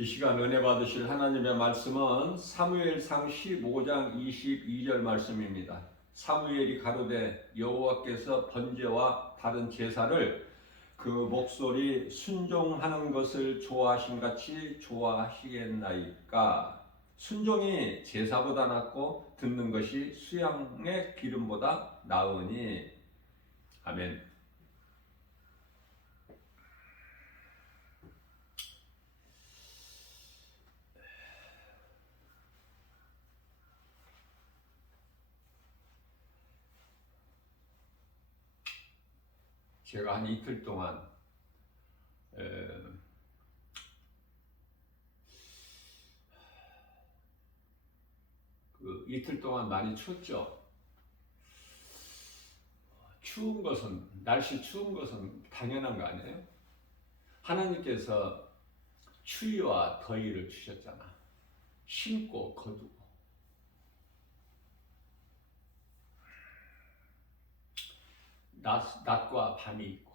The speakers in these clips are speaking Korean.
이 시간 은혜 받으실 하나님의 말씀은 사무엘상 15장 22절 말씀입니다. 사무엘이 가로되 여호와께서 번제와 다른 제사를 그 목소리 순종하는 것을 좋아하신 같이 좋아하시겠나이까. 순종이 제사보다 낫고 듣는 것이 수양의 기름보다 나으니. 아멘. 제가 한 이틀 동안 이틀 동안 많이 추웠죠. 추운 것은, 날씨 추운 것은 당연한 거 아니에요? 하나님께서 추위와 더위를 주셨잖아. 심고 거두고. 낮과 밤이 있고.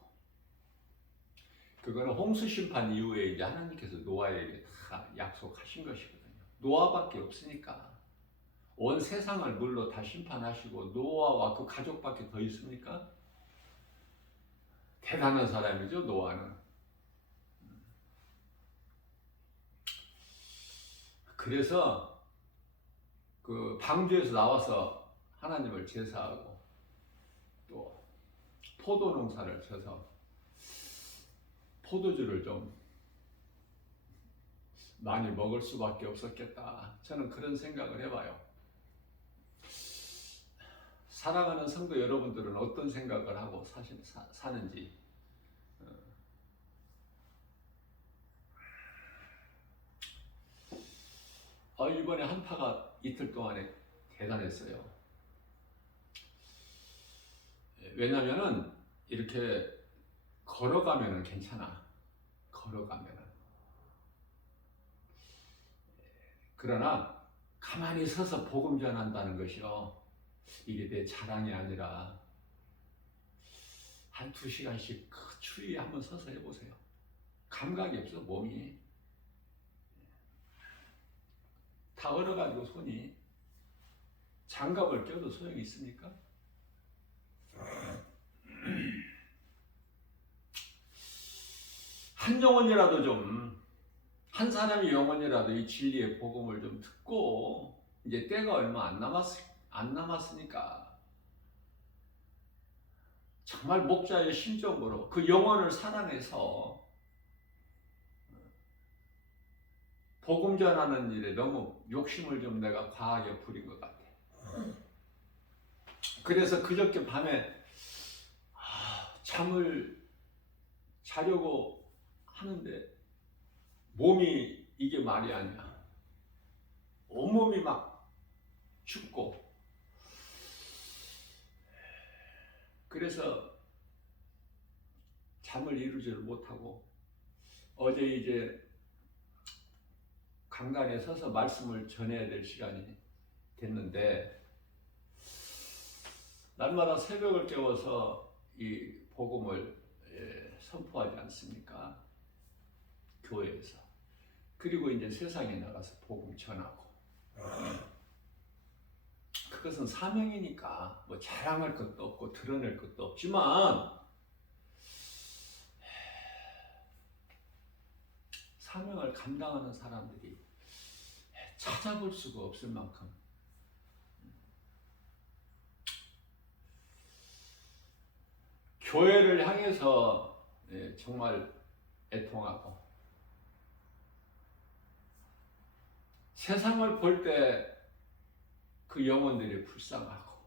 그거는 홍수 심판 이후에 이제 하나님께서 노아에게 다 약속하신 것이거든요. 노아밖에 없으니까. 온 세상을 물로 다 심판하시고 노아와 그 가족밖에 더 있습니까? 대단한 사람이죠, 노아는. 그래서 그 방주에서 나와서 하나님을 제사하고 또 포도 농사를 져서 포도주를 좀 많이 먹을 수밖에 없었겠다. 저는 그런 생각을 해봐요. 사랑하는 성도 여러분들은 어떤 생각을 하고 사는지. 이번에 한파가 이틀 동안에 대단했어요. 왜냐면은 이렇게 걸어가면은 괜찮아. 걸어가면은. 그러나 가만히 서서 복음 전한다는 것이요, 이게 내 자랑이 아니라 한 2시간씩 그 추위에 한번 서서 해보세요. 감각이 없어, 몸이. 다 얼어가지고 손이. 장갑을 껴도 소용이 있습니까? 한 영혼이라도 좀, 한 사람의 영혼이라도 이 진리의 복음을 좀 듣고, 이제 때가 얼마 안 남았으니까 정말 목자의 심정으로 그 영혼을 사랑해서 복음 전하는 일에 너무 욕심을 좀 내가 과하게 부린 것 같아. 그래서 그저께 밤에 잠을 자려고 하는데 몸이 이게 말이 아니야. 온몸이 막 춥고. 그래서 잠을 이루지를 못하고 어제 이제 강단에 서서 말씀을 전해야 될 시간이 됐는데, 날마다 새벽을 깨워서 이 복음을 선포하지 않습니까? 교회에서. 그리고 이제 세상에 나가서 복음 전하고. 그것은 사명이니까 뭐 자랑할 것도 없고 드러낼 것도 없지만, 사명을 감당하는 사람들이 찾아볼 수가 없을 만큼 교회를 향해서 정말 애통하고, 세상을 볼 때 그 영혼들이 불쌍하고,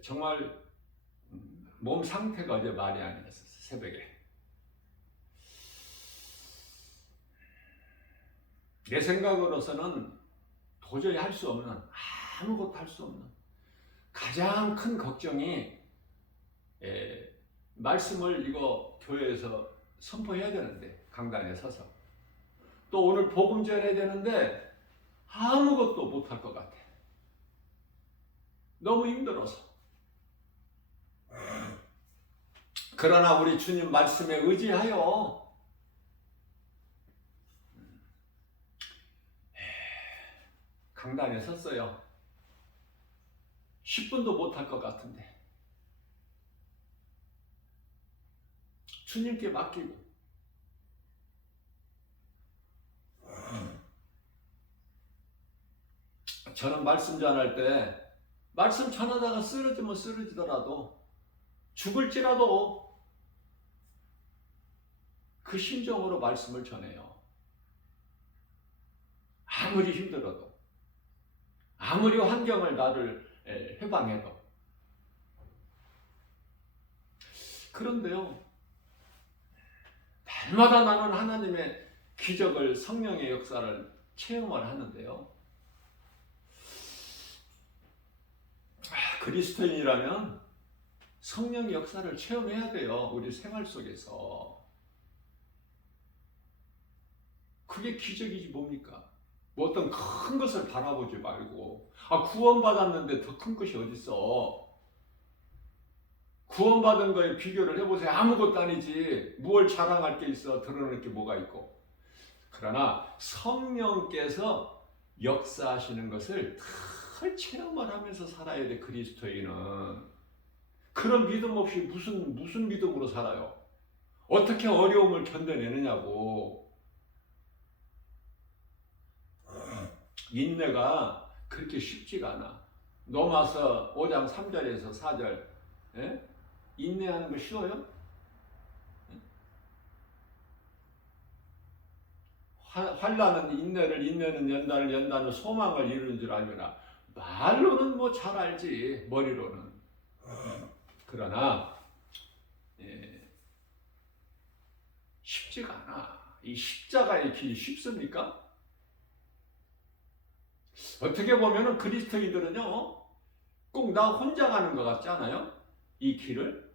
정말 몸 상태가 어제 말이 아니었어요. 새벽에 내 생각으로서는 도저히 할 수 없는, 아무것도 할 수 없는 가장 큰 걱정이, 말씀을 이거 교회에서 선포해야 되는데, 강단에 서서 또 오늘 복음 전해야 되는데 아무것도 못할 것 같아. 너무 힘들어서. 그러나 우리 주님 말씀에 의지하여 강단에 섰어요. 10분도 못할 것 같은데 주님께 맡기고 저는 말씀 전할 때 말씀 전하다가 쓰러지면 쓰러지더라도 죽을지라도 그 심정으로 말씀을 전해요. 아무리 힘들어도 아무리 환경을 나를 해방해도. 그런데요, 날마다 나는 하나님의 기적을, 성령의 역사를 체험을 하는데요, 그리스도인이라면 성령의 역사를 체험해야 돼요. 우리 생활 속에서. 그게 기적이지 뭡니까? 뭐 어떤 큰 것을 바라보지 말고, 구원받았는데 더 큰 것이 어딨어? 구원받은 거에 비교를 해보세요. 아무것도 아니지. 무얼 자랑할 게 있어? 드러낼 게 뭐가 있고. 그러나 성령께서 역사하시는 것을 다 체험을 하면서 살아야 돼. 그리스도인은. 그런 믿음 없이 무슨 믿음으로 살아요? 어떻게 어려움을 견뎌내느냐고. 인내가 그렇게 쉽지가 않아. 로마서 5장 3절에서 4절 인내하는 거 쉬워요? 환난은 인내를, 인내는 연단을, 연단은 소망을 이루는 줄 알거나. 말로는 뭐 잘 알지, 머리로는. 그러나 쉽지가 않아. 이 십자가의 길이 쉽습니까? 어떻게 보면은 그리스도인들은요, 꼭 나 혼자 가는 것 같지 않아요? 이 길을?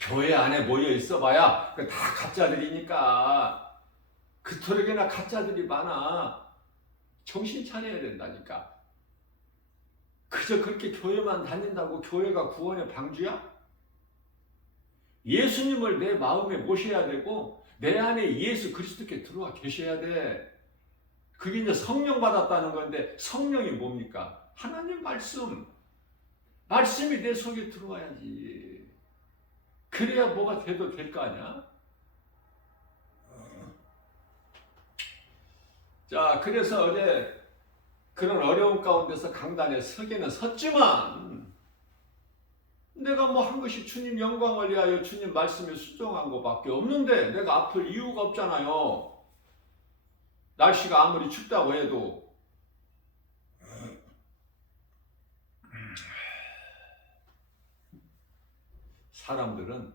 교회 안에 모여 있어봐야 다 가짜들이니까. 그토록이나 가짜들이 많아. 정신 차려야 된다니까. 그저 그렇게 교회만 다닌다고 교회가 구원의 방주야? 예수님을 내 마음에 모셔야 되고 내 안에 예수 그리스도께 들어와 계셔야 돼. 그게 이제 성령 받았다는 건데, 성령이 뭡니까? 하나님 말씀. 말씀이 내 속에 들어와야지. 그래야 뭐가 돼도 될 거 아니야? 자, 그래서 어제 그런 어려운 가운데서 강단에 서기는 섰지만, 내가 뭐 한 것이 주님 영광을 위하여 주님 말씀에 순종한 것밖에 없는데 내가 아플 이유가 없잖아요. 날씨가 아무리 춥다고 해도. 사람들은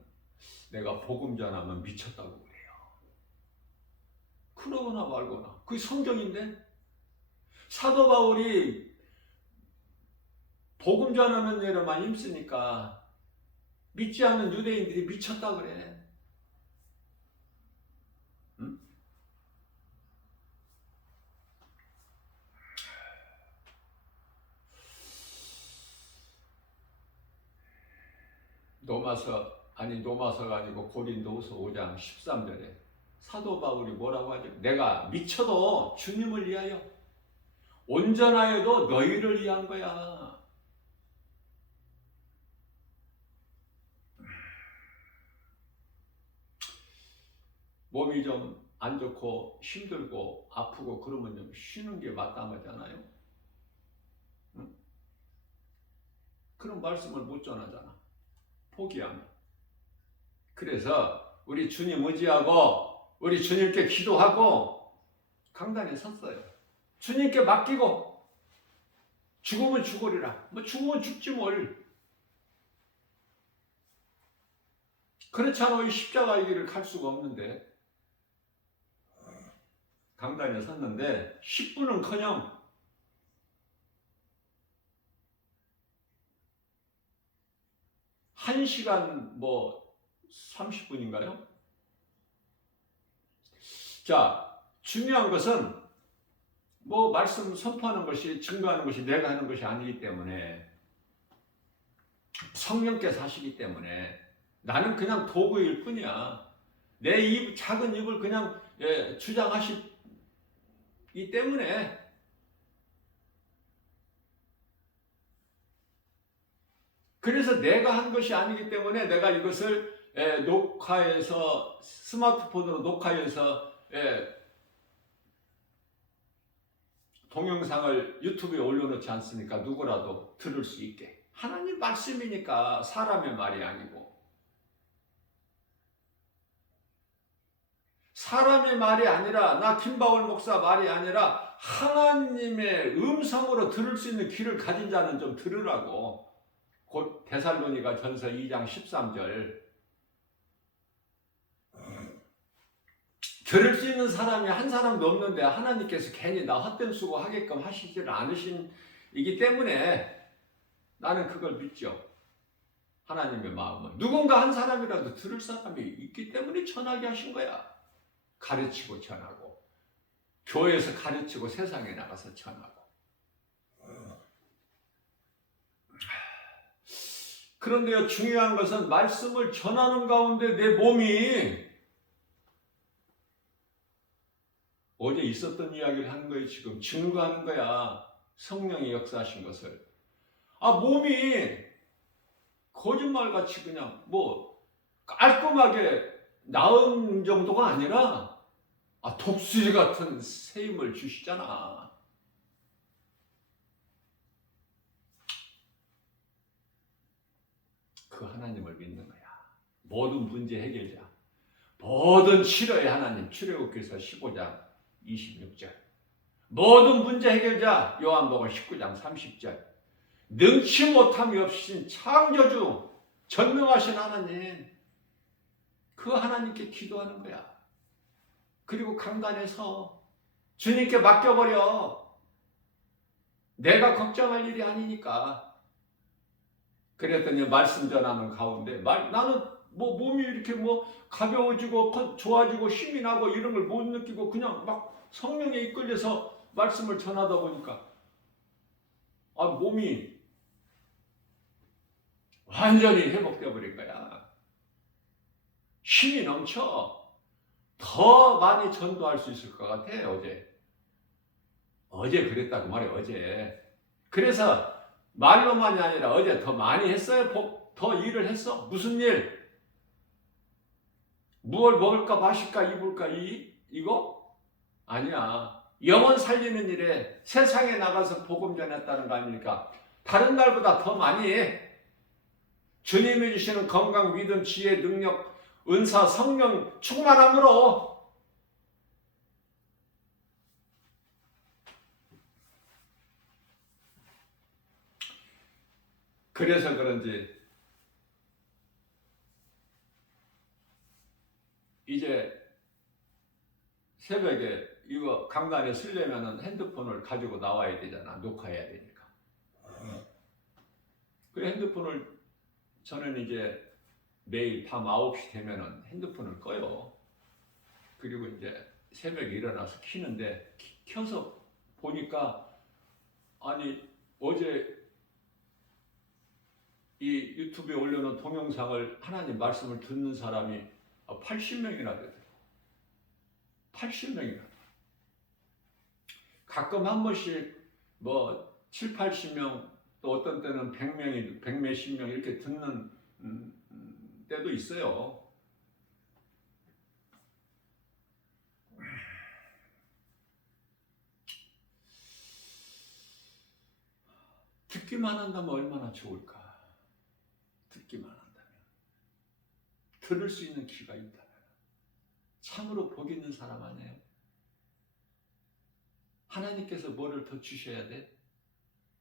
내가 복음 전하면 미쳤다고 그래요. 그러거나 말거나. 그게 성경인데? 사도 바울이 복음 전하는 일에만 힘쓰니까 믿지 않는 유대인들이 미쳤다 그래. 응? 노마서가 아니고 고린도후서 5장 13절에 사도 바울이 뭐라고 하죠? 내가 미쳐도 주님을 위하여, 온전하여도 너희를 위한 거야. 몸이 좀 안 좋고 힘들고 아프고 그러면 좀 쉬는 게 마땅하잖아요. 응? 그런 말씀을 못 전하잖아. 포기하면. 그래서 우리 주님 의지하고 우리 주님께 기도하고 강단에 섰어요. 주님께 맡기고, 죽으면 죽으리라. 뭐 죽으면 죽지 뭘. 그렇잖아. 이 십자가의 길을 갈 수가 없는데. 강단에 섰는데 10분은커녕 1시간 뭐 30분인가요? 자, 중요한 것은 뭐 말씀 선포하는 것이 증거하는 것이 내가 하는 것이 아니기 때문에 성령께서 하시기 때문에 나는 그냥 도구일 뿐이야. 내 입, 작은 입을 그냥 주장하시기 때문에 그래서 내가 한 것이 아니기 때문에 내가 이것을 녹화해서 스마트폰으로 녹화해서 동영상을 유튜브에 올려놓지 않습니까? 누구라도 들을 수 있게. 하나님 말씀이니까 사람의 말이 아니고. 사람의 말이 아니라 나 김바울 목사 말이 아니라 하나님의 음성으로 들을 수 있는 귀를 가진 자는 좀 들으라고. 곧 데살로니가 전서 2장 13절. 들을 수 있는 사람이 한 사람도 없는데 하나님께서 괜히 나 헛된 수고 하게끔 하시지를 않으시기 때문에 나는 그걸 믿죠. 하나님의 마음은 누군가 한 사람이라도 들을 사람이 있기 때문에 전하게 하신 거야. 가르치고 전하고 교회에서 가르치고 세상에 나가서 전하고. 그런데요, 중요한 것은 말씀을 전하는 가운데 내 몸이 어제 있었던 이야기를 하는 거예요. 지금 증거하는 거야. 성령이 역사하신 것을. 몸이 거짓말같이 그냥 뭐 깔끔하게 나은 정도가 아니라 독수리 같은 새 힘을 주시잖아. 그 하나님을 믿는 거야. 모든 문제 해결자. 모든 치료의 하나님. 출애굽기서 15장 26절. 모든 문제 해결자. 요한복음 19장 30절. 능치 못함이 없으신 창조주 전능하신 하나님. 그 하나님께 기도하는 거야. 그리고 강단에서 주님께 맡겨버려. 내가 걱정할 일이 아니니까. 그랬더니 말씀 전하는 가운데 나는 뭐 몸이 이렇게 뭐 가벼워지고 좋아지고 힘이 나고 이런 걸 못 느끼고 그냥 막 성령에 이끌려서 말씀을 전하다 보니까 몸이 완전히 회복되어 버린 거야. 힘이 넘쳐. 더 많이 전도할 수 있을 것 같아. 어제 그랬다고 말해. 어제. 그래서 말로만이 아니라 어제 더 많이 했어요. 더 일을 했어. 무슨 일? 무엇을 먹을까 마실까 입을까 이거? 아니야. 영혼 살리는 일에 세상에 나가서 복음 전했다는 거 아닙니까? 다른 날보다 더 많이 해. 주님이 주시는 건강, 믿음, 지혜, 능력, 은사, 성령 충만함으로. 그래서 그런지 이제 새벽에 이거 강단에 쓰려면 핸드폰을 가지고 나와야 되잖아. 녹화해야 되니까. 그 핸드폰을 저는 이제 매일 밤 9시 되면은 핸드폰을 꺼요. 그리고 이제 새벽에 일어나서 켜는데 켜서 보니까 어제 이 유튜브에 올려놓은 동영상을 하나님 말씀을 듣는 사람이 80명이나 되더라고. 80명이나. 가끔 한 번씩 뭐 7, 80명 또 어떤 때는 100명이 100몇십 명 이렇게 듣는 때도 있어요. 듣기만 한다면 얼마나 좋을까. 듣기만 한다면. 들을 수 있는 귀가 있다면. 참으로 복 있는 사람 아니에요? 하나님께서 뭐를 더 주셔야 돼?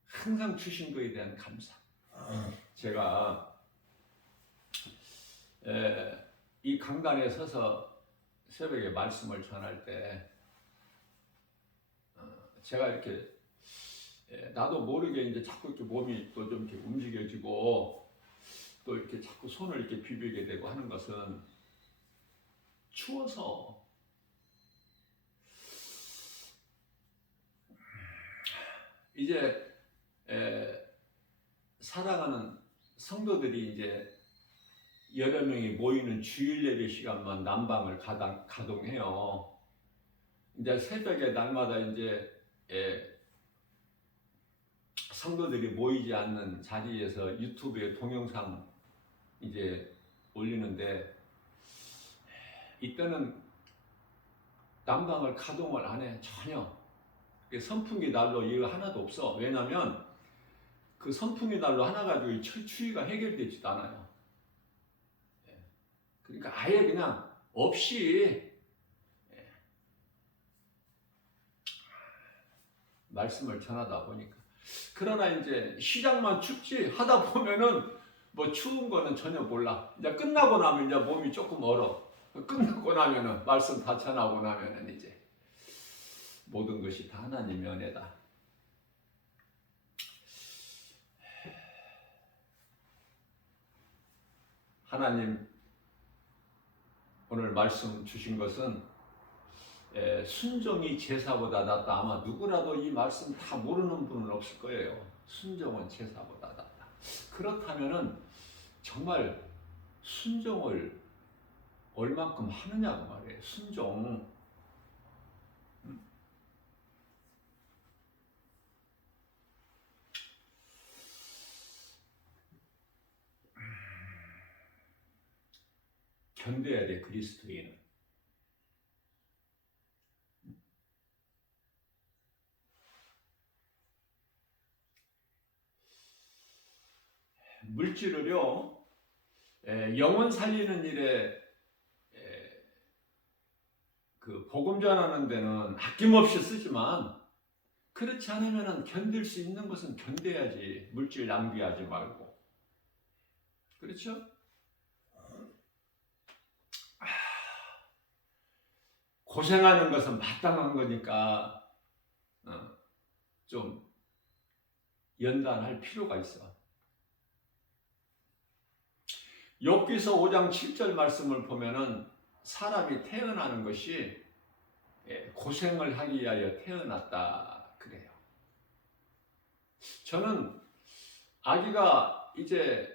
항상 주신 거에 대한 감사. 제가 이 강단에 서서 새벽에 말씀을 전할 때 제가 이렇게 나도 모르게 이제 자꾸 이렇게 몸이 또 좀 이렇게 움직여지고 또 이렇게 자꾸 손을 이렇게 비비게 되고 하는 것은 추워서 이제 살아가는 성도들이 이제 여러 명이 모이는 주일 예배 시간만 난방을 가동해요. 이제 새벽에 날마다 이제 성도들이 모이지 않는 자리에서 유튜브에 동영상 이제 올리는데, 이때는 난방을 가동을 안 해. 전혀. 선풍기 난로 이거 하나도 없어. 왜냐면 그 선풍기 난로 하나 가지고 추위가 해결되지도 않아요. 그러니까 아예 그냥 없이 말씀을 전하다 보니까. 그러나 이제 시작만 춥지 하다 보면은 뭐 추운 거는 전혀 몰라. 이제 끝나고 나면 이제 몸이 조금 얼어. 끝나고 나면은 말씀 다 전하고 나면은 이제 모든 것이 다 하나님의 은혜다. 하나님 오늘 말씀 주신 것은 순종이 제사보다 낫다. 아마 누구라도 이 말씀 다 모르는 분은 없을 거예요. 순종은 제사보다 낫다. 그렇다면은 정말 순종을 얼만큼 하느냐고 말이에요. 순종. 견뎌야 돼, 그리스도인은. 물질을요, 영혼 살리는 일에 그 복음 전하는 데는 아낌없이 쓰지만, 그렇지 않으면 견딜 수 있는 것은 견뎌야지. 물질 낭비하지 말고. 그렇죠? 고생하는 것은 마땅한 거니까 좀 연단할 필요가 있어. 욥기서 5장 7절 말씀을 보면은 사람이 태어나는 것이 고생을 하기 위하여 태어났다 그래요. 저는 아기가 이제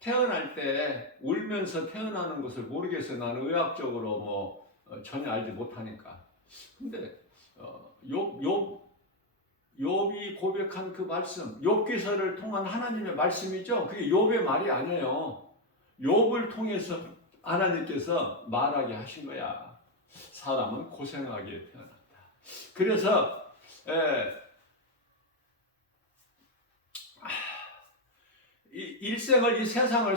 태어날 때 울면서 태어나는 것을 모르겠어요. 나는 의학적으로 뭐 전혀 알지 못하니까. 근데 욥이 고백한 그 말씀, 욥기서를 통한 하나님의 말씀이죠. 그게 욥의 말이 아니에요. 욥을 통해서 하나님께서 말하게 하신 거야. 사람은 고생하기에 태어났다. 그래서 일생을 이 세상을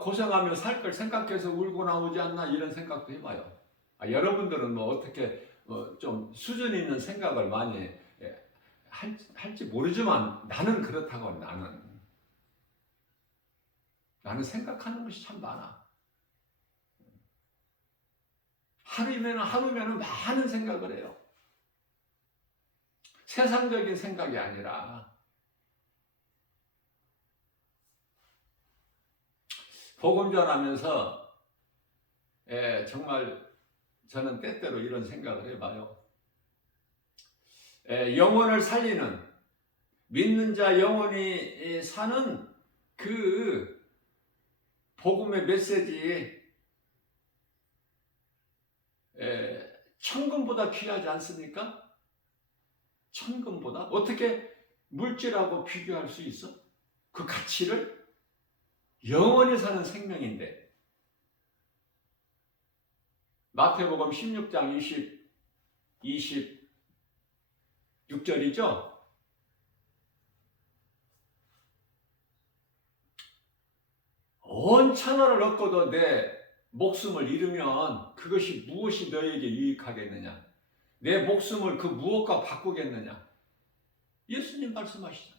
고생하며 살 걸 생각해서 울고 나오지 않나, 이런 생각도 해봐요. 여러분들은 뭐 어떻게 좀 수준 있는 생각을 많이 할지 모르지만, 나는 그렇다고. 나는 생각하는 것이 참 많아. 하루면 많은 생각을 해요. 세상적인 생각이 아니라. 복음 전하면서 정말 저는 때때로 이런 생각을 해봐요. 영혼을 살리는, 믿는 자 영혼이 사는 그 복음의 메시지, 천금보다 귀하지 않습니까? 천금보다? 어떻게 물질하고 비교할 수 있어? 그 가치를? 영원히 사는 생명인데. 마태복음 16장 26절이죠? 온 천하를 얻고도 내 목숨을 잃으면 그것이 무엇이 너에게 유익하겠느냐? 내 목숨을 그 무엇과 바꾸겠느냐? 예수님 말씀하시잖아요.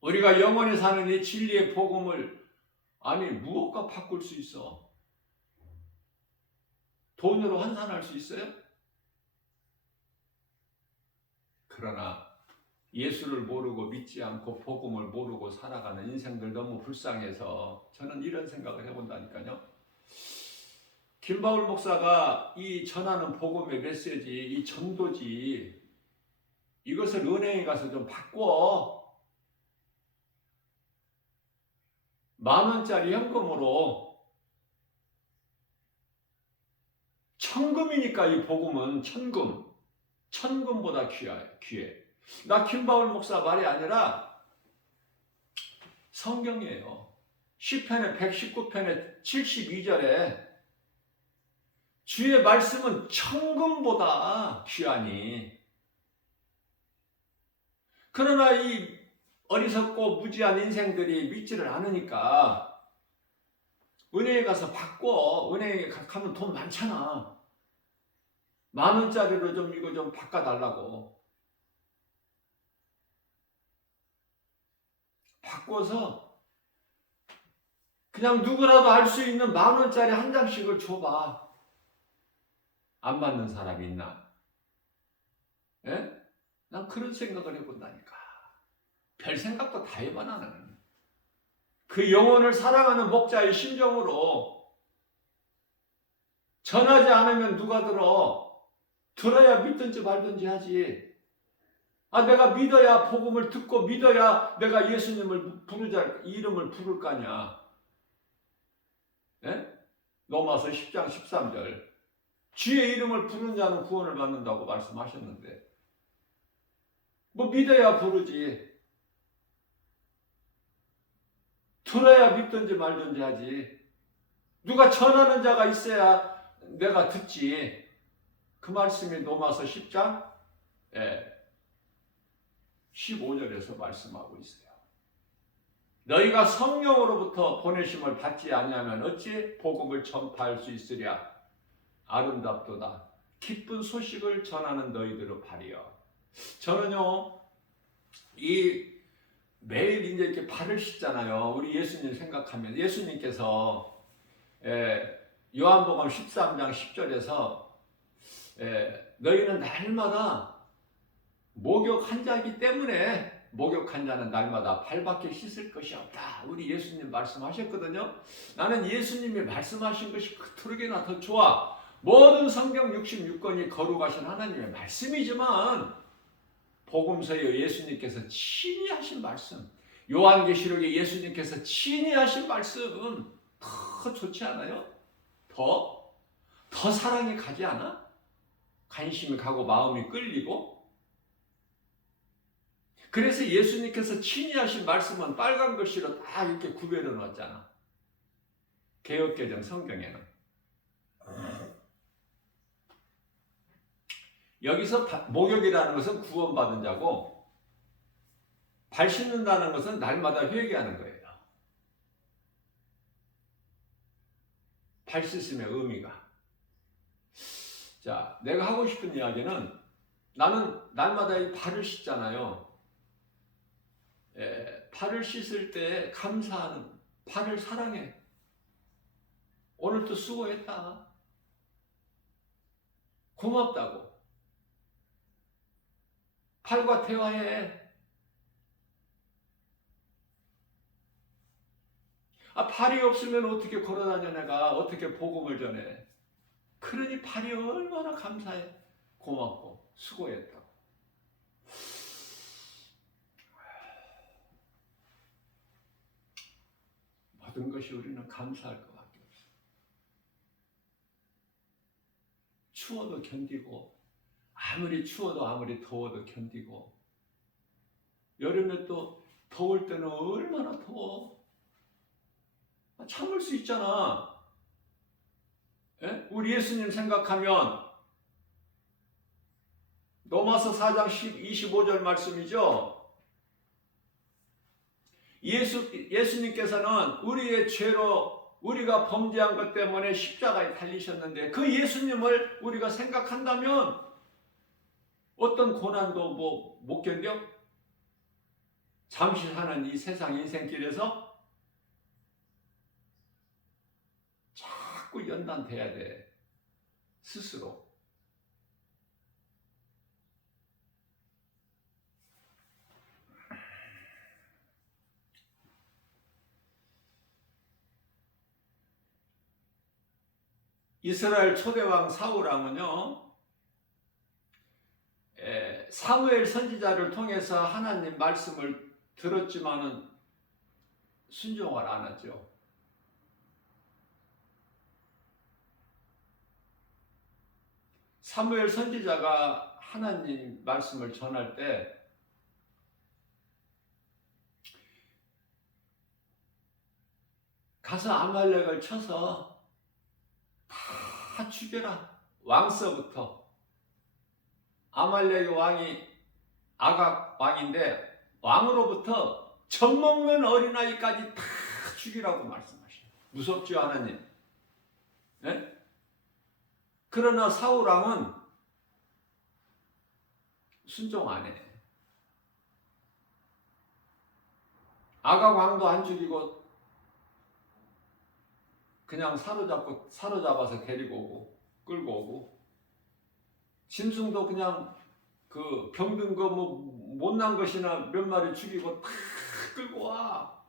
우리가 영원히 사는 이 진리의 복음을 무엇과 바꿀 수 있어? 돈으로 환산할 수 있어요? 그러나 예수를 모르고 믿지 않고 복음을 모르고 살아가는 인생들 너무 불쌍해서 저는 이런 생각을 해본다니까요. 김바울 목사가 이 전하는 복음의 메시지, 이 전도지, 이것을 은행에 가서 좀 바꿔. 10,000원짜리 현금으로, 천금이니까 이 복음은 천금보다 귀해. 나 김바울 목사 말이 아니라 성경이에요. 시편의 119편의 72절에 주의 말씀은 천금보다 귀하니. 그러나 이 어리석고 무지한 인생들이 믿지를 않으니까 은행에 가서 바꿔. 은행에 가면 돈 많잖아. 10,000원짜리로 좀 이거 좀 바꿔달라고. 바꿔서 그냥 누구라도 알 수 있는 10,000원짜리 한 장씩을 줘봐. 안 받는 사람이 있나? 예? 난 그런 생각을 해본다니까. 별 생각도 다 해봐 나는. 그 영혼을 사랑하는 목자의 심정으로 전하지 않으면 누가 들어야 믿든지 말든지 하지. 내가 믿어야 복음을 듣고 믿어야 내가 예수님을 이름을 부를 거 아니야. 예? 로마서 10장 13절. 주의 이름을 부르는 자는 구원을 받는다고 말씀하셨는데 뭐 믿어야 부르지. 들어야 믿든지 말든지 하지. 누가 전하는 자가 있어야 내가 듣지. 그 말씀이 로마서 10장 15절에서 말씀하고 있어요. 너희가 성령으로부터 보내심을 받지 아니하면 어찌 복음을 전파할 수 있으랴. 아름답도다. 기쁜 소식을 전하는 너희들을 바리여. 저는요, 매일 이제 이렇게 발을 씻잖아요. 우리 예수님 생각하면 예수님께서 요한복음 13장 10절에서 너희는 날마다 목욕한 자이기 때문에 목욕한 자는 날마다 발밖에 씻을 것이 없다. 우리 예수님 말씀하셨거든요. 나는 예수님이 말씀하신 것이 그토록이나 더 좋아. 모든 성경 66권이 거룩하신 하나님의 말씀이지만 복음서에 예수님께서 친히 하신 말씀, 요한계시록에 예수님께서 친히 하신 말씀은 더 좋지 않아요? 더 사랑이 가지 않아? 관심이 가고 마음이 끌리고. 그래서 예수님께서 친히 하신 말씀은 빨간 글씨로 다 이렇게 구별해 놓았잖아. 개역개정 성경에는. 여기서 목욕이라는 것은 구원받은 자고 발 씻는다는 것은 날마다 회개하는 거예요. 발 씻음의 의미가. 자, 내가 하고 싶은 이야기는 나는 날마다 이 발을 씻잖아요. 발을 씻을 때 감사하는, 발을 사랑해. 오늘도 수고했다. 고맙다고. 팔과 대화해. 팔이 없으면 어떻게 걸어다녀 내가. 어떻게 복음을 전해. 그러니 팔이 얼마나 감사해. 고맙고 수고했다고. 모든 것이 우리는 감사할 것밖에 없어. 추워도 견디고 아무리 추워도 아무리 더워도 견디고 여름에 또 더울 때는 얼마나 더워. 참을 수 있잖아. 우리 예수님 생각하면 로마서 4장 25절 말씀이죠. 예수님께서는 우리의 죄로 우리가 범죄한 것 때문에 십자가에 달리셨는데 그 예수님을 우리가 생각한다면 어떤 고난도 못 견뎌? 잠시 사는 이 세상 인생길에서 자꾸 연단돼야 돼. 스스로. 이스라엘 초대왕 사울왕은요, 사무엘 선지자를 통해서 하나님 말씀을 들었지만은 순종을 안 하죠. 사무엘 선지자가 하나님 말씀을 전할 때 가서 아말렉을 쳐서 다 죽여라. 왕서부터. 아말렉의 왕이 아각 왕인데 왕으로부터 젖먹는 어린아이까지 다 죽이라고 말씀하셔요. 무섭죠, 하나님? 네? 그러나 사울 왕은 순종 안 해. 아각 왕도 안 죽이고 그냥 사로잡아서 데리고 오고 끌고 오고, 짐승도 그냥 그 병든 거 뭐 못난 것이나 몇 마리 죽이고 다 끌고 와.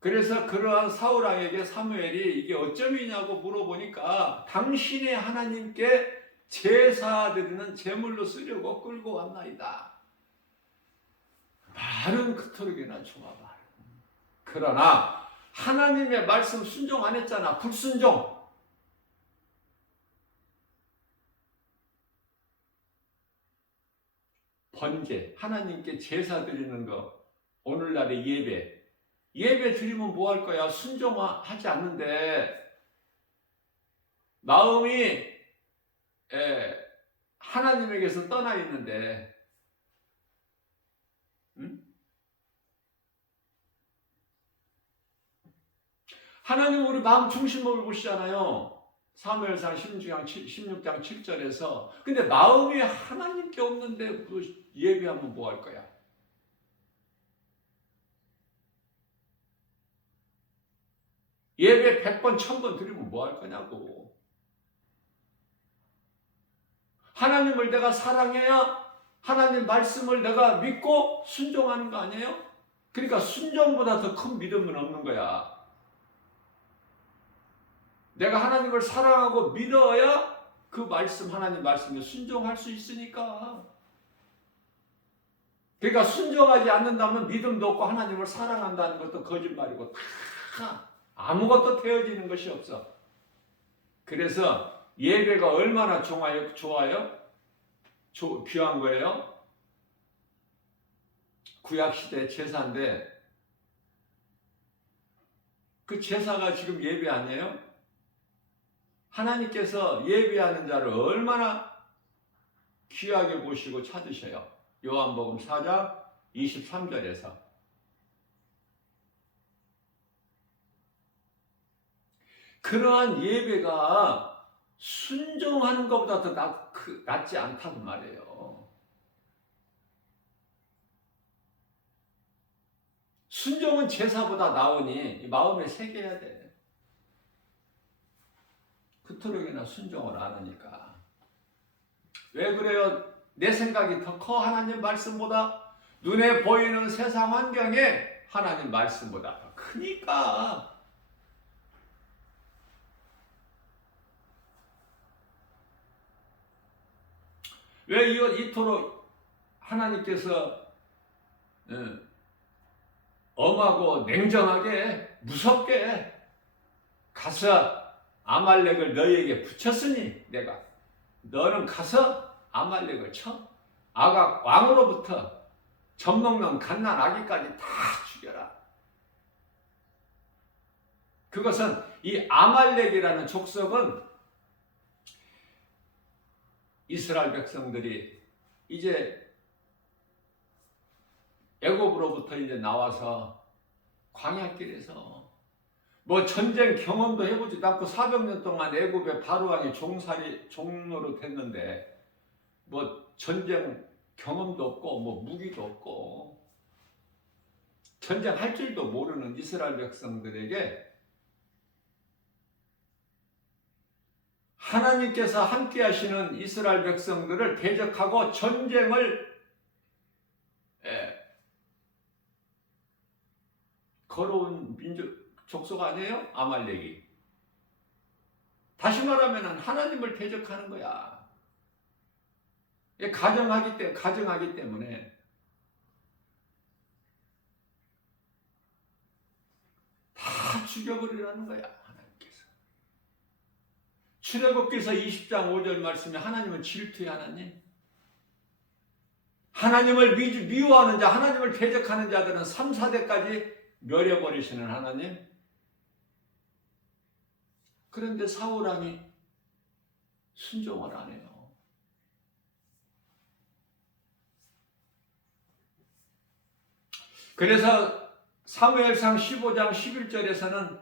그래서 그러한 사울 왕에게 사무엘이 이게 어쩌미냐고 물어보니까 당신의 하나님께 제사 드리는 제물로 쓰려고 끌고 왔나이다. 말은 그토록이나 좋아 말. 그러나 하나님의 말씀 순종 안 했잖아. 불순종. 번제, 하나님께 제사 드리는 거, 오늘날의 예배 드리면 뭐 할 거야? 순종하지 않는데 마음이 하나님에게서 떠나 있는데, 응? 하나님 우리 마음 중심을 보시잖아요. 사무엘상 16장 7절에서. 근데 마음이 하나님께 없는데 그 예배하면 뭐 할 거야? 예배 100번 1000번 드리면 뭐 할 거냐고. 하나님을 내가 사랑해야 하나님 말씀을 내가 믿고 순종하는 거 아니에요? 그러니까 순종보다 더 큰 믿음은 없는 거야. 내가 하나님을 사랑하고 믿어야 그 말씀, 하나님 말씀에 순종할 수 있으니까. 그러니까 순종하지 않는다면 믿음도 없고 하나님을 사랑한다는 것도 거짓말이고 다 아무것도 되어지는 것이 없어. 그래서 예배가 얼마나 좋아요? 귀한 거예요? 구약시대 제사인데 그 제사가 지금 예배 아니에요? 하나님께서 예배하는 자를 얼마나 귀하게 보시고 찾으셔요. 요한복음 4장 23절에서. 그러한 예배가 순종하는 것보다 더 낫지 않다고 말해요. 순종은 제사보다 나으니 마음에 새겨야 돼. 그토록이나 순종을 안 하니까. 왜 그래요? 내 생각이 더 커, 하나님 말씀보다. 눈에 보이는 세상 환경에 하나님 말씀보다 더 크니까. 왜 이토록 하나님께서 엄하고 냉정하게 무섭게 가서 아말렉을 너희에게 붙였으니 내가 너는 가서 아말렉을 쳐 아각 왕으로부터 젖먹는 갓난 아기까지 다 죽여라. 그것은 이 아말렉이라는 족속은 이스라엘 백성들이 이제 애굽으로부터 이제 나와서 광야길에서 뭐 전쟁 경험도 해보지도 않고 400년 동안 애굽의 바로왕이 종로로 됐는데 뭐 전쟁 경험도 없고 뭐 무기도 없고 전쟁할 줄도 모르는 이스라엘 백성들에게 하나님께서 함께 하시는 이스라엘 백성들을 대적하고 전쟁을 걸어온 족속 아니에요? 아말렉이. 다시 말하면 하나님을 대적하는 거야. 가정하기 때문에 다 죽여버리라는 거야, 하나님께서. 출애굽기서 20장 5절 말씀에 하나님은 질투의 하나님. 하나님을 미워하는 자, 하나님을 대적하는 자들은 3, 4대까지 멸해버리시는 하나님. 그런데 사울 왕이 순종을 안 해요. 그래서 사무엘상 15장 11절에서는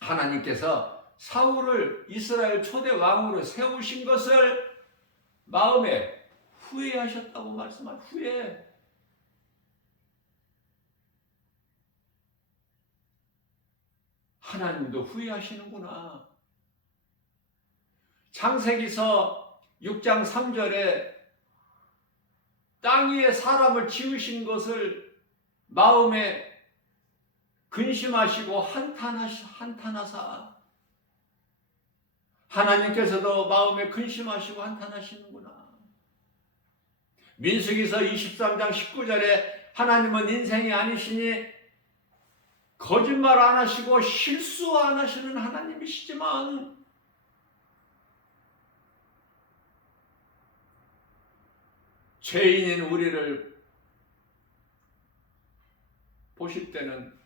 하나님께서 사울을 이스라엘 초대 왕으로 세우신 것을 마음에 후회하셨다고 말씀한 후회. 하나님도 후회하시는구나. 창세기서 6장 3절에 땅 위에 사람을 지으신 것을 마음에 근심하시고 한탄하사 하나님께서도 마음에 근심하시고 한탄하시는구나. 민수기서 23장 19절에 하나님은 인생이 아니시니 거짓말 안 하시고 실수 안 하시는 하나님이시지만 죄인인 우리를 보실 때는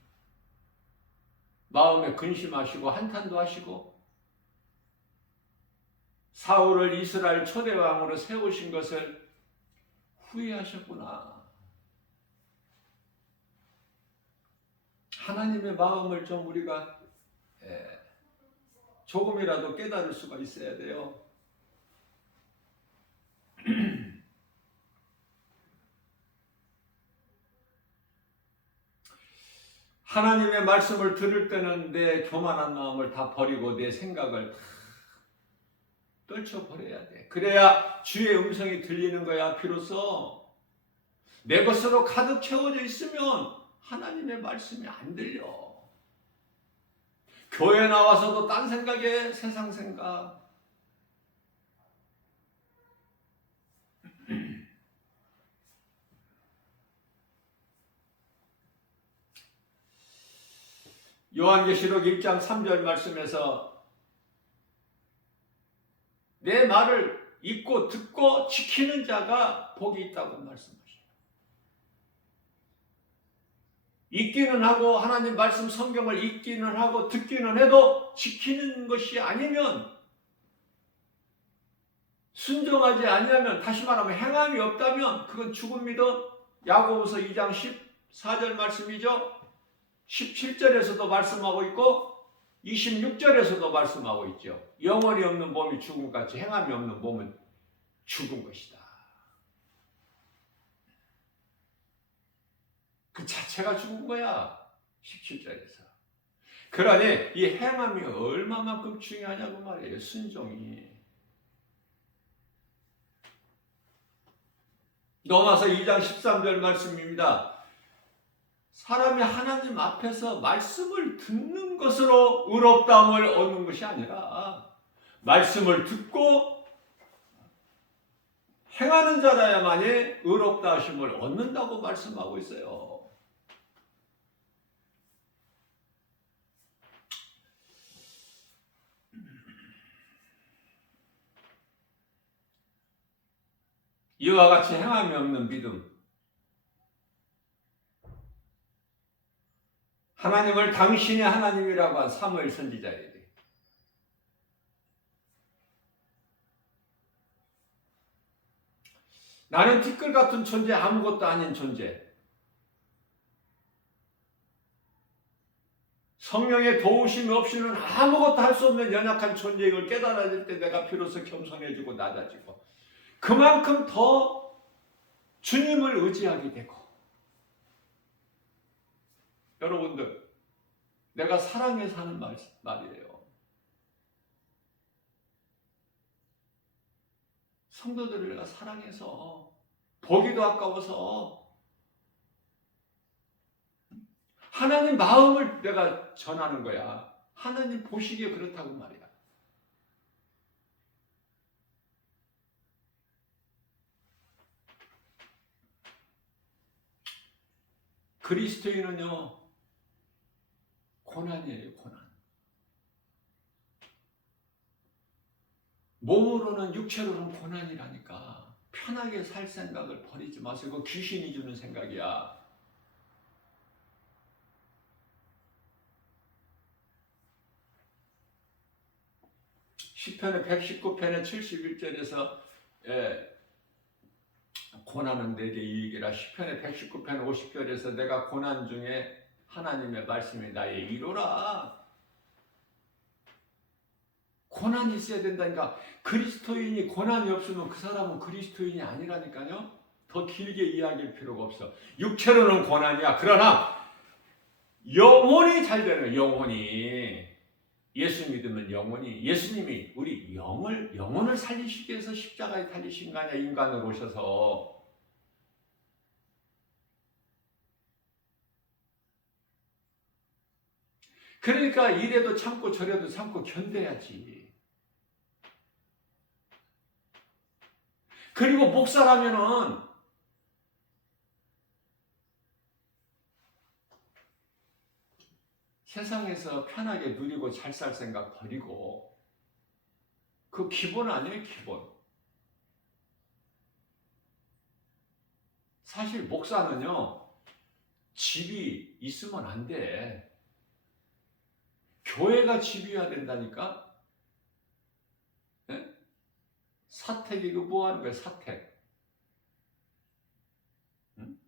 마음에 근심하시고 한탄도 하시고 사울을 이스라엘 초대왕으로 세우신 것을 후회하셨구나. 하나님의 마음을 좀 우리가 조금이라도 깨달을 수가 있어야 돼요. 하나님의 말씀을 들을 때는 내 교만한 마음을 다 버리고 내 생각을 다 떨쳐버려야 돼. 그래야 주의 음성이 들리는 거야. 비로소 내 것으로 가득 채워져 있으면 하나님의 말씀이 안 들려. 교회 나와서도 딴 생각에 세상 생각. 요한계시록 1장 3절 말씀에서 내 말을 읽고 듣고 지키는 자가 복이 있다고 말씀하십니다. 읽기는 하고 하나님 말씀 성경을 읽기는 하고 듣기는 해도 지키는 것이 아니면 순종하지 아니하면 다시 말하면 행함이 없다면 그건 죽음이다. 야고보서 2장 14절 말씀이죠. 17절에서도 말씀하고 있고 26절에서도 말씀하고 있죠. 영혼이 없는 몸이 죽음같이 행함이 없는 몸은 죽은 것이다. 그 자체가 죽은 거야. 17절에서. 그러니 이 행함이 얼마만큼 중요하냐고 말이에요. 순종이. 넘어서 2장 13절 말씀입니다. 사람이 하나님 앞에서 말씀을 듣는 것으로 의롭다함을 얻는 것이 아니라 말씀을 듣고 행하는 자라야만이 의롭다 하심을 얻는다고 말씀하고 있어요. 이와 같이 행함이 없는 믿음, 하나님을 당신의 하나님이라고 한 사무엘 선지자에게 나는 티끌 같은 존재, 아무것도 아닌 존재, 성령의 도우심이 없이는 아무것도 할 수 없는 연약한 존재인 걸 깨달아질 때 내가 비로소 겸손해지고 낮아지고 그만큼 더 주님을 의지하게 되고. 여러분들, 내가 사랑해서 하는 말이에요. 성도들을 내가 사랑해서 보기도 아까워서 하나님 마음을 내가 전하는 거야. 하나님 보시기에 그렇다고 말이야. 그리스도인은요, 고난이에요, 고난. 몸으로는, 육체로는 고난이라니까. 편하게 살 생각을 버리지 마세요. 그거 귀신이 주는 생각이야. 시편의 119편의 71절에서 고난은 내게 이익이라. 시편의 119편 50절에서 내가 고난 중에 하나님의 말씀이 나의 위로라. 고난이 있어야 된다니까. 그리스도인이 고난이 없으면 그 사람은 그리스도인이 아니라니까요. 더 길게 이야기할 필요가 없어. 육체로는 고난이야. 그러나 영혼이 잘 되는, 영혼이, 예수 믿으면 영혼이, 예수님이 우리 영혼을 살리시기 위해서 십자가에 달리신 거 아니야. 인간으로 오셔서. 그러니까 이래도 참고 저래도 참고 견뎌야지. 그리고 목사라면은 세상에서 편하게 누리고 잘 살 생각 버리고, 그 기본 아니에요, 기본. 사실 목사는요, 집이 있으면 안 돼. 교회가 집이어야 된다니까. 네? 사택이 이거 뭐 하는 거야, 사택. 응?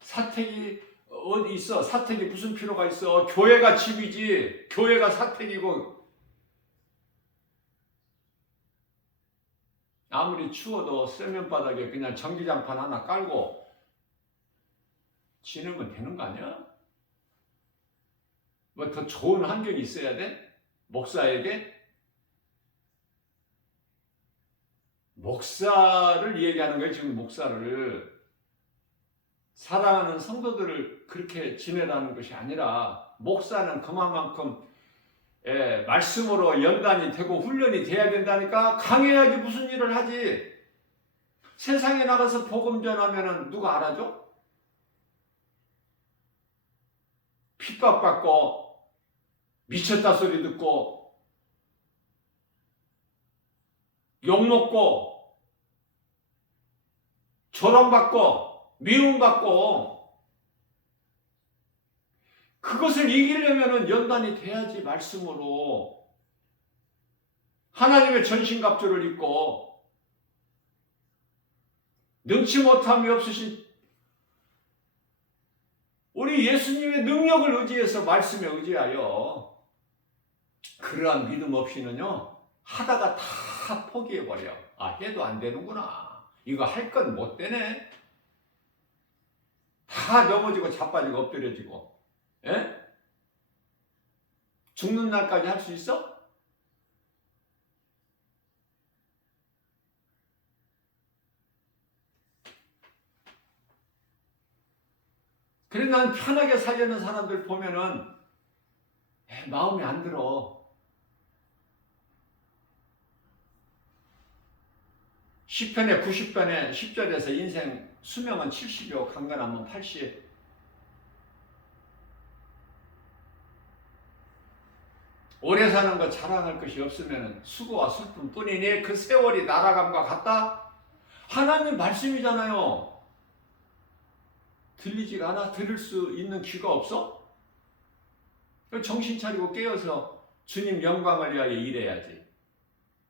사택이 어디 있어? 사택이 무슨 필요가 있어? 교회가 집이지. 교회가 사택이고. 아무리 추워도 세면바닥에 그냥 전기장판 하나 깔고 지내면 되는 거 아니야? 뭐 더 좋은 환경이 있어야 돼? 목사에게? 목사를 얘기하는 거예요, 지금. 목사를. 사랑하는 성도들을 그렇게 지내라는 것이 아니라, 목사는 그만큼 말씀으로 연단이 되고 훈련이 돼야 된다니까. 강해야지 무슨 일을 하지. 세상에 나가서 복음 전하면 누가 알아줘? 핍박받고 미쳤다 소리 듣고 욕먹고 조롱받고 미움받고, 그것을 이기려면 연단이 돼야지. 말씀으로 하나님의 전신갑주를 입고 능치 못함이 없으신 우리 예수님의 능력을 의지해서, 말씀에 의지하여. 그러한 믿음 없이는요, 하다가 다 포기해버려. 아, 해도 안 되는구나. 이거 할 건 못 되네. 다 넘어지고 자빠지고 엎드려지고. 예? 죽는 날까지 할 수 있어? 그래, 난 편하게 살려는 사람들 보면은 마음에 안 들어. 시편의 90편의 10절에서 인생 수명은 70이요 강건하면 80. 오래 사는 거 자랑할 것이 없으면 수고와 슬픔뿐이니 그 세월이 날아감과 같다. 하나님 말씀이잖아요. 들리지가 않아? 들을 수 있는 귀가 없어? 정신 차리고 깨어서 주님 영광을 위하여 일해야지.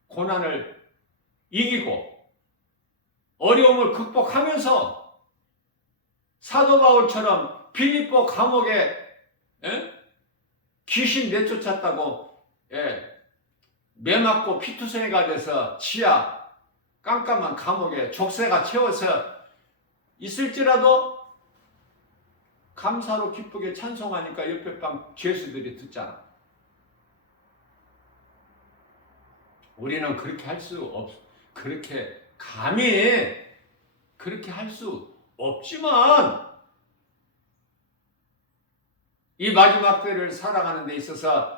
고난을 이기고 어려움을 극복하면서 사도 바울처럼 빌립보 감옥에 귀신 내쫓았다고 매 맞고 피투성이가 돼서 지하 깜깜한 감옥에 족쇄가 채워서 있을지라도 감사로 기쁘게 찬송하니까 옆에 방 죄수들이 듣잖아. 우리는 그렇게 할 수 그렇게 감히 그렇게 할 수 없지만 이 마지막 때를 살아가는 데 있어서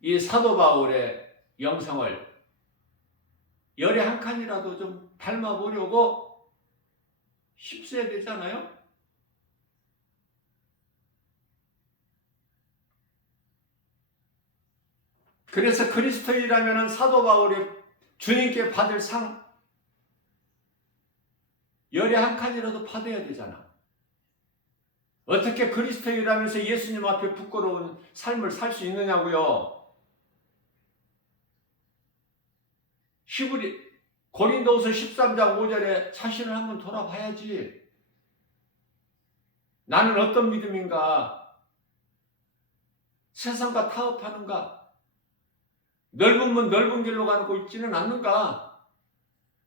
이 사도 바울의 영성을 열의 한 칸이라도 좀 닮아보려고 힘써야 되잖아요. 그래서 그리스도인이라면 사도 바울이 주님께 받을 상 열의 한 칸이라도 받아야 되잖아. 어떻게 그리스도인이라면서 예수님 앞에 부끄러운 삶을 살 수 있느냐고요. 고린도후서 13장 5절에 자신을 한번 돌아봐야지. 나는 어떤 믿음인가? 세상과 타협하는가? 넓은 문 넓은 길로 가고 있지는 않는가?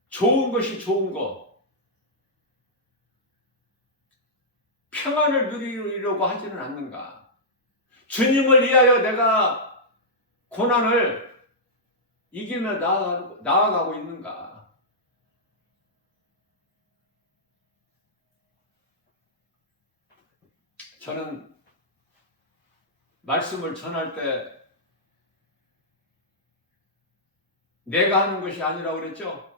좋은 것이 좋은 거, 평안을 누리려고 하지는 않는가? 주님을 위하여 내가 고난을 이기며 나아가고 있는가? 저는 말씀을 전할 때 내가 하는 것이 아니라고 그랬죠?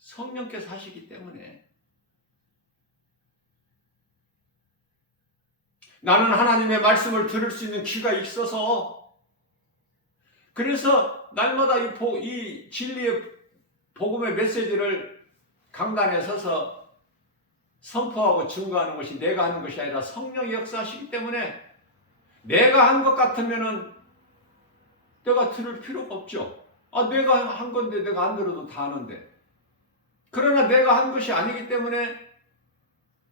성령께서 하시기 때문에. 나는 하나님의 말씀을 들을 수 있는 귀가 있어서, 그래서 날마다 이 진리의 복음의 메시지를 강단에 서서 선포하고 증거하는 것이 내가 하는 것이 아니라 성령이 역사하시기 때문에, 내가 한 것 같으면은 내가 들을 필요가 없죠. 내가 한 건데 내가 안 들어도 다 아는데. 그러나 내가 한 것이 아니기 때문에,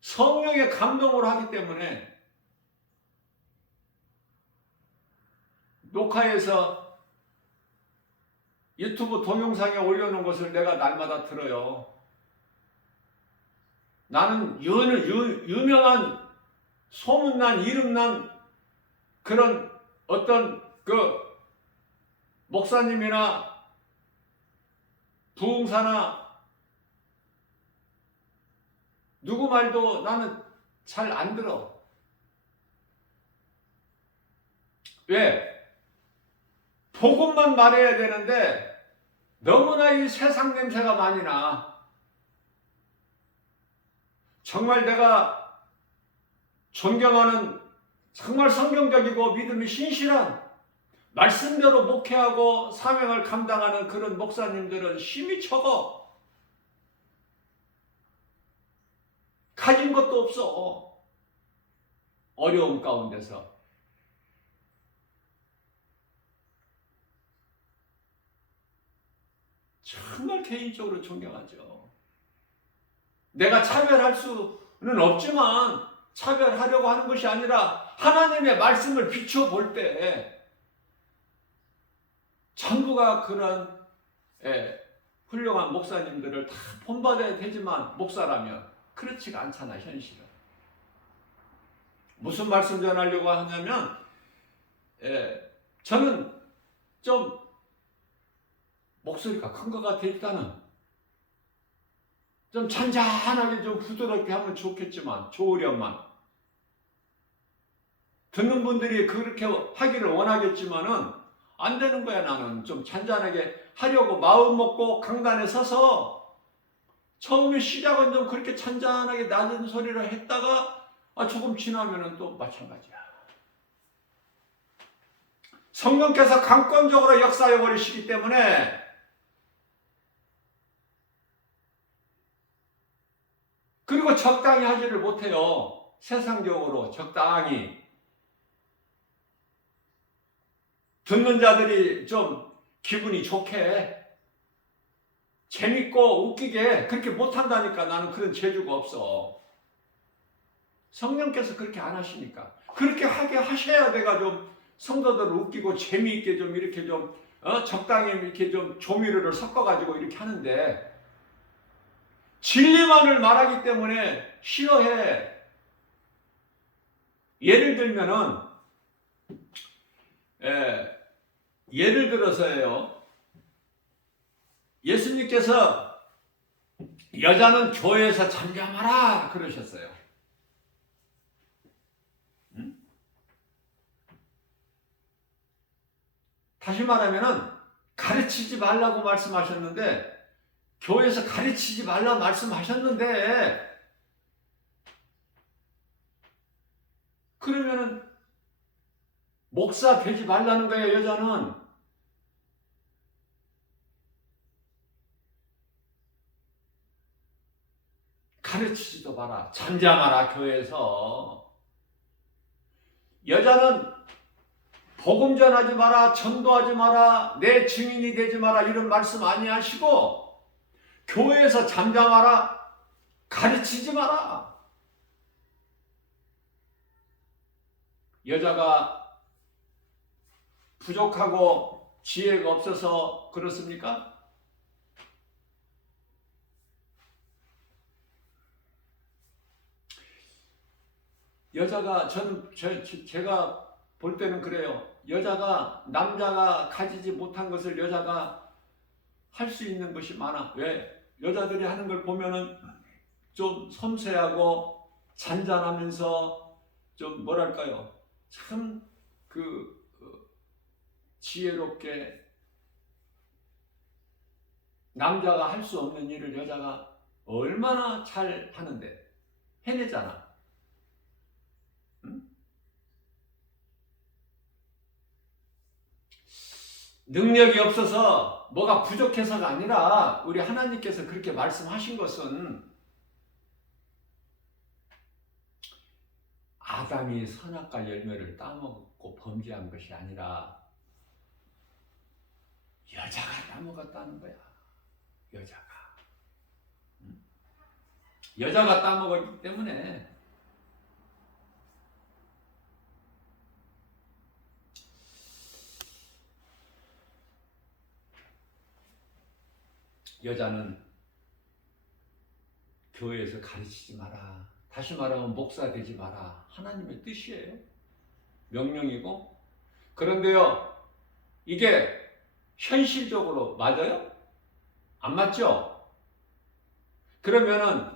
성령의 감동으로 하기 때문에, 녹화해서 유튜브 동영상에 올려놓은 것을 내가 날마다 들어요. 나는 유명한 소문난 이름난 그런 어떤 목사님이나 부흥사나 누구 말도 나는 잘 안 들어. 왜? 복음만 말해야 되는데 너무나 이 세상 냄새가 많이 나. 정말 내가 존경하는, 정말 성경적이고 믿음이 신실한, 말씀대로 목회하고 사명을 감당하는 그런 목사님들은 힘이 적어. 가진 것도 없어. 어려움 가운데서. 정말 개인적으로 존경하죠. 내가 차별할 수는 없지만, 차별하려고 하는 것이 아니라 하나님의 말씀을 비춰볼 때 전부가 그런 훌륭한 목사님들을 다 본받아야 되지만, 목사라면 그렇지가 않잖아, 현실은. 무슨 말씀 전하려고 하냐면, 저는 좀 목소리가 큰 것 같아. 일단은 좀 잔잔하게 좀 부드럽게 하면 좋겠지만, 좋으련만. 듣는 분들이 그렇게 하기를 원하겠지만은 안 되는 거야. 나는 좀 잔잔하게 하려고 마음 먹고 강단에 서서, 처음에 시작은 좀 그렇게 잔잔하게 낮은 소리를 했다가 조금 지나면은 또 마찬가지야. 성령께서 강권적으로 역사해 버리시기 때문에 그리고 적당히 하지를 못해요. 세상적으로 적당히. 듣는 자들이 좀 기분이 좋게, 재밌고 웃기게 그렇게 못한다니까. 나는 그런 재주가 없어. 성령께서 그렇게 안 하시니까. 그렇게 하게 하셔야 내가 좀 성도들을 웃기고 재미있게 좀 이렇게 좀 적당히 이렇게 좀 조미료를 섞어가지고 이렇게 하는데, 진리만을 말하기 때문에 싫어해. 예를 들면은, 예를 들어서요, 예수님께서 여자는 교회에서 잠잠하라 그러셨어요. 응? 다시 말하면은 가르치지 말라고 말씀하셨는데, 교회에서 가르치지 말라 말씀하셨는데, 그러면은 목사 되지 말라는 거예요, 여자는. 가르치지도 마라. 잠잠하라, 교회에서. 여자는 복음 전하지 마라, 전도하지 마라, 내 증인이 되지 마라, 이런 말씀 아니하시고, 교회에서 잠잠하라, 가르치지 마라. 여자가 부족하고 지혜가 없어서 그렇습니까? 여자가, 제가 볼 때는 그래요. 여자가, 남자가 가지지 못한 것을 여자가 할 수 있는 것이 많아. 왜? 여자들이 하는 걸 보면은 좀 섬세하고 잔잔하면서 좀 뭐랄까요? 참 지혜롭게, 남자가 할 수 없는 일을 여자가 얼마나 잘 하는데 해내잖아. 응? 능력이 없어서 뭐가 부족해서가 아니라, 우리 하나님께서 그렇게 말씀하신 것은 아담이 선악과 열매를 따먹고 범죄한 것이 아니라 여자가 따먹었다는 거야. 여자가. 여자가 따먹었기 때문에 여자는 교회에서 가르치지 마라. 다시 말하면 목사 되지 마라. 하나님의 뜻이에요. 명령이고. 그런데요, 이게 현실적으로 맞아요? 안 맞죠? 그러면은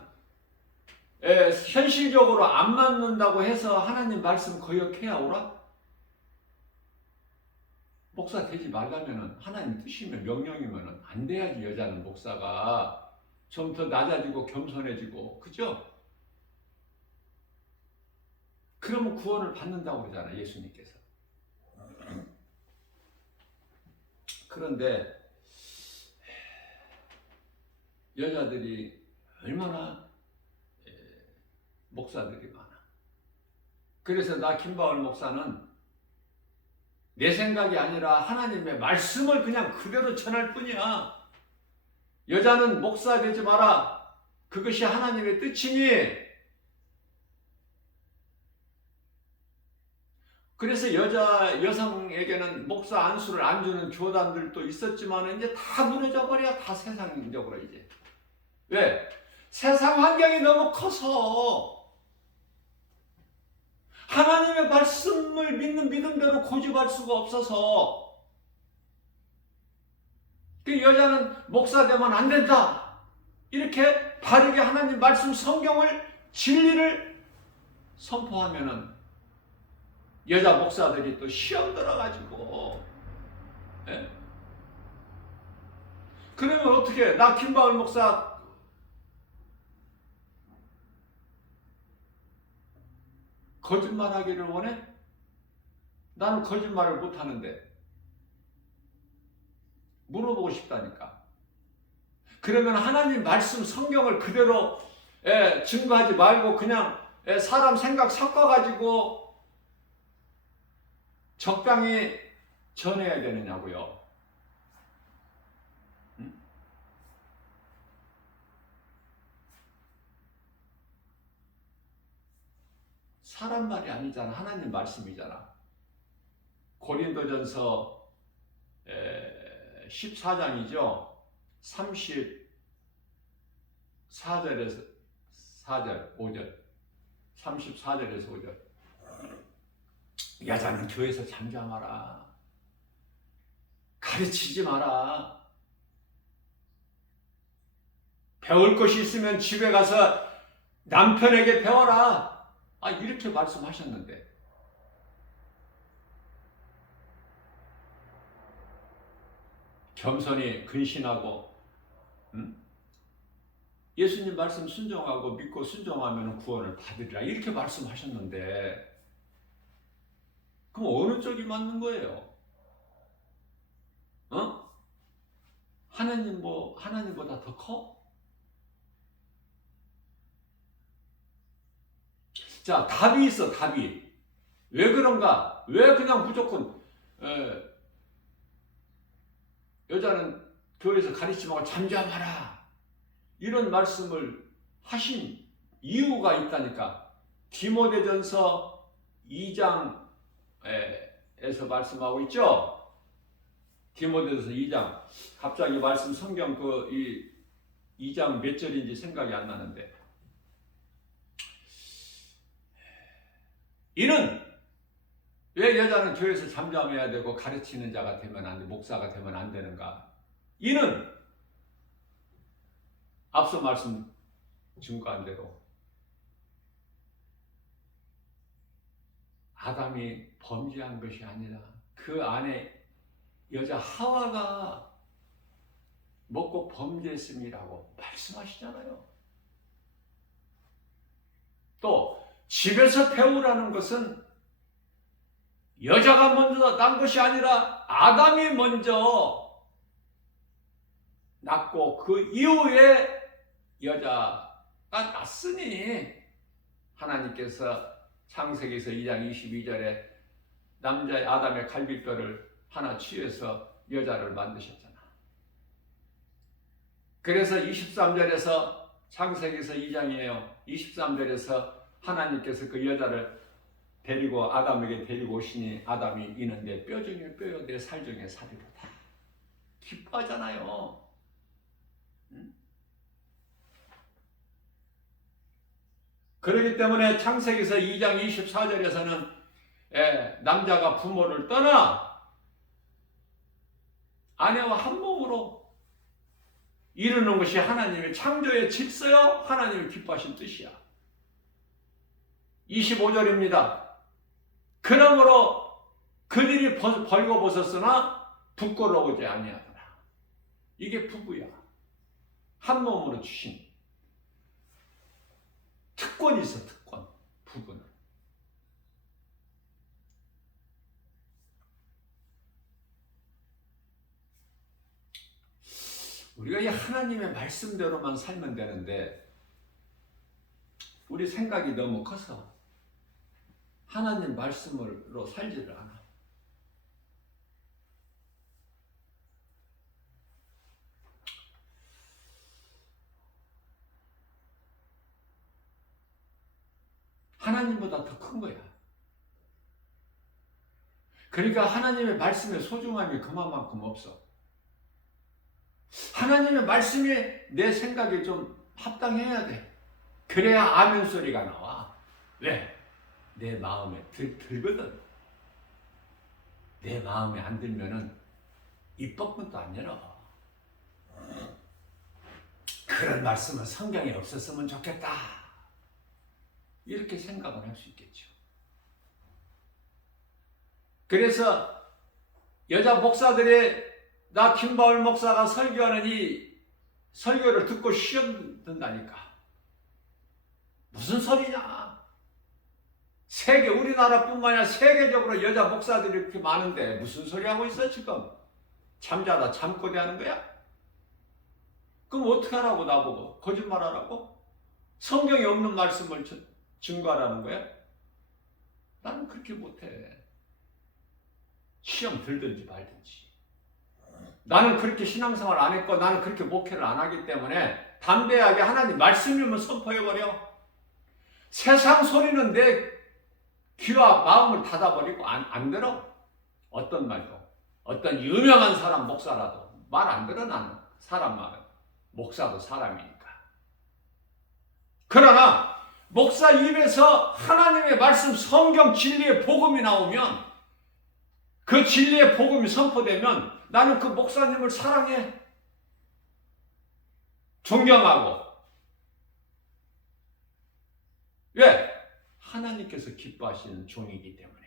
현실적으로 안 맞는다고 해서 하나님 말씀 거역해야 오라? 목사 되지 말라면은 하나님 뜻이면, 명령이면은 안 돼야지. 여자는 목사가 좀 더 낮아지고 겸손해지고, 그죠? 그러면 구원을 받는다고 그러잖아, 예수님께서. 그런데 여자들이 얼마나 목사들이 많아. 그래서 나 김바울 목사는 내 생각이 아니라 하나님의 말씀을 그냥 그대로 전할 뿐이야. 여자는 목사 되지 마라. 그것이 하나님의 뜻이니. 그래서 여성에게는 목사 안수를 안 주는 교단들도 있었지만 이제 다 무너져 버려. 다 세상적으로 이제. 왜? 세상 환경이 너무 커서 하나님의 말씀을 믿는 믿음대로 고집할 수가 없어서, 그 여자는 목사 되면 안 된다, 이렇게 바르게 하나님 말씀, 성경을, 진리를 선포하면은 여자 목사들이 또 시험 들어가지고, 예? 그러면 어떻게, 나 김바울 목사 거짓말하기를 원해? 나는 거짓말을 못하는데. 물어보고 싶다니까. 그러면 하나님 말씀, 성경을 그대로 증거하지 말고 그냥 사람 생각 섞어가지고 적당히 전해야 되느냐고요. 응? 사람 말이 아니잖아. 하나님 말씀이잖아. 고린도전서 14장이죠. 34절에서 4절, 5절. 34절에서 5절. 여자는 교회에서 잠잠하라. 가르치지 마라. 배울 것이 있으면 집에 가서 남편에게 배워라. 이렇게 말씀하셨는데, 겸손히 근신하고, 예수님 말씀 순종하고 믿고 순종하면 구원을 받으리라 이렇게 말씀하셨는데, 그럼 어느 쪽이 맞는 거예요? 하나님보다 더 커? 자, 답이 있어, 답이. 왜 그런가? 왜 그냥 무조건 여자는 교회에서 가르치면 잠잠하라 이런 말씀을 하신 이유가 있다니까. 디모데전서 2장에서 말씀하고 있죠. 디모데전서 2장. 갑자기 말씀 성경 이 2장 몇 절인지 생각이 안 나는데, 이는 왜 여자는 교회에서 잠잠해야 되고 가르치는 자가 되면 안 돼, 목사가 되면 안 되는가? 이는 앞서 말씀 증거한 대로 아담이 범죄한 것이 아니라 그 안에 여자 하와가 먹고 범죄했음이라고 말씀하시잖아요. 또 집에서 배우라는 것은 여자가 먼저 난 것이 아니라 아담이 먼저 낳고 그 이후에 여자가 낳았으니, 하나님께서 창세기에서 2장 22절에 남자의 아담의 갈비뼈를 하나 취해서 여자를 만드셨잖아. 그래서 23절에서, 창세기에서 2장이에요. 23절에서 하나님께서 그 여자를 데리고 아담에게 데리고 오시니 아담이 이는 내 뼈 중에 뼈요 내 살 중에 살이로다. 기뻐하잖아요. 그렇기 때문에 창세기에서 2장 24절에서는 남자가 부모를 떠나 아내와 한 몸으로 이루는 것이 하나님의 창조의 질서요, 하나님을 기뻐하신 뜻이야. 25절입니다. 그러므로 그들이 벌거벗었으나 부끄러우지 아니하더라. 이게 부부야. 한 몸으로 주신 특권이 있어, 특권. 부부는. 우리가 이 하나님의 말씀대로만 살면 되는데 우리 생각이 너무 커서 하나님 말씀으로 살지를 않아. 하나님보다 더 큰 거야. 그러니까 하나님의 말씀의 소중함이 그만큼 없어. 하나님의 말씀에 내 생각에 좀 합당해야 돼. 그래야 아멘 소리가 나와. 왜? 내 마음에 들거든. 내 마음에 안 들면은 입 뻗문도 안 열어. 그런 말씀은 성경에 없었으면 좋겠다. 이렇게 생각을 할 수 있겠죠. 그래서 여자 목사들이, 나 김바울 목사가 설교하는 이 설교를 듣고 시험 든다니까. 무슨 소리냐? 우리나라뿐만 아니라 세계적으로 여자 목사들이 이렇게 많은데 무슨 소리 하고 있어 지금? 잠자다 잠꼬대 하는 거야? 그럼 어떻게 하라고 나보고? 거짓말하라고? 성경에 없는 말씀을 증거하라는 거야? 나는 그렇게 못해. 시험 들든지 말든지. 나는 그렇게 신앙생활 안 했고 나는 그렇게 목회를 안 하기 때문에 담대하게 하나님 말씀이면 선포해버려. 세상 소리는 내 귀와 마음을 닫아버리고 안 들어. 어떤 말도. 어떤 유명한 사람 목사라도 말 안 들어. 나는 사람 말은. 목사도 사람이니까. 그러나 목사 입에서 하나님의 말씀, 성경 진리의 복음이 나오면, 그 진리의 복음이 선포되면 나는 그 목사님을 사랑해. 존경하고. 왜? 하나님께서 기뻐하시는 종이기 때문에.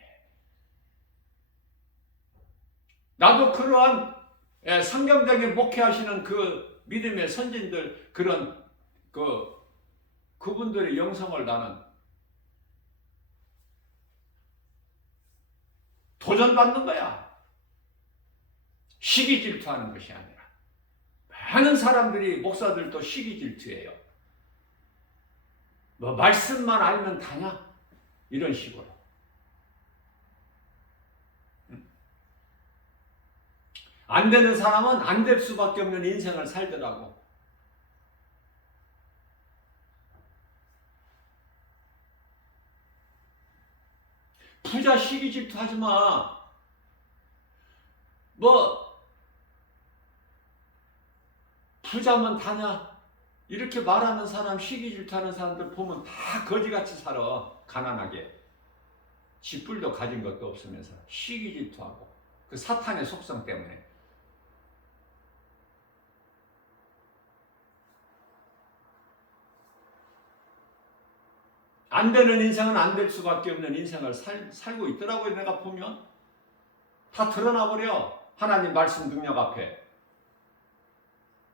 나도 그러한 성경적인 목회하시는 그 믿음의 선진들 그런 그분들의 영성을 나는 도전받는 거야. 시기 질투하는 것이 아니라. 많은 사람들이 목사들도 시기 질투해요. 뭐 말씀만 알면 다냐? 이런 식으로. 안 되는 사람은 안 될 수밖에 없는 인생을 살더라고. 부자 시기 질투하지 마. 부자면 다냐? 이렇게 말하는 사람, 시기 질투하는 사람들 보면 다 거지같이 살아. 가난하게. 쥐뿔도 가진 것도 없으면서 시기 질투하고 그 사탄의 속성 때문에. 안 되는 인생은 안 될 수밖에 없는 인생을 살고 있더라고요. 내가 보면 다 드러나버려. 하나님 말씀 능력 앞에.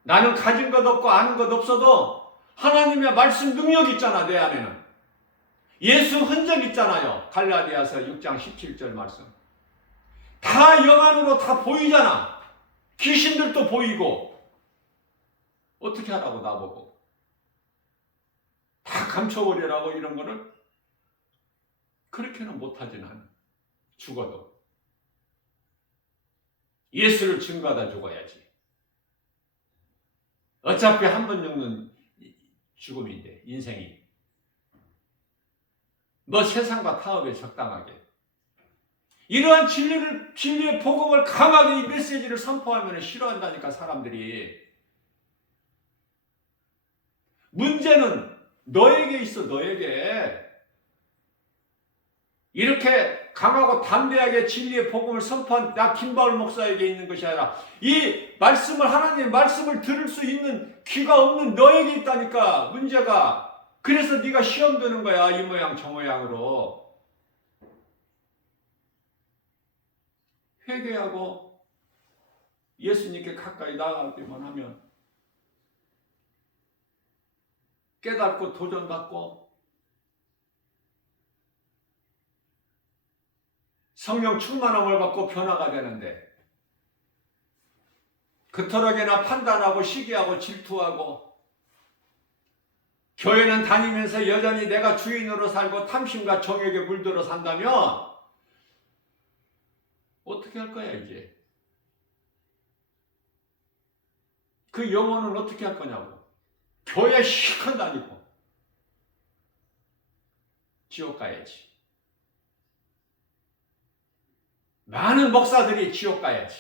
나는 가진 것 없고 아는 것 없어도 하나님의 말씀 능력 있잖아. 내 안에는 예수 흔적 있잖아요. 갈라디아서 6장 17절 말씀. 다 영안으로 다 보이잖아. 귀신들도 보이고. 어떻게 하라고 나보고. 다 감춰버리라고 이런 거를. 그렇게는 못하지 나는. 죽어도. 예수를 증거하다 죽어야지. 어차피 한 번 죽는 죽음인데 인생이. 너 세상과 타협에 적당하게. 이러한 진리의 복음을 강하게 이 메시지를 선포하면 싫어한다니까 사람들이. 문제는 너에게 있어. 너에게. 이렇게 강하고 담대하게 진리의 복음을 선포한 나 김바울 목사에게 있는 것이 아니라 이 말씀을 하나님의 말씀을 들을 수 있는 귀가 없는 너에게 있다니까 문제가. 그래서 네가 시험 드는 거야. 이 모양 저 모양으로. 회개하고 예수님께 가까이 나가기만 하면 깨닫고 도전받고 성령 충만함을 받고 변화가 되는데 그토록이나 판단하고 시기하고 질투하고 교회는 다니면서 여전히 내가 주인으로 살고 탐심과 정욕에 물들어 산다면 어떻게 할 거야 이제? 그 영혼은 어떻게 할 거냐고. 교회 실컷 다니고 지옥 가야지. 많은 목사들이 지옥 가야지.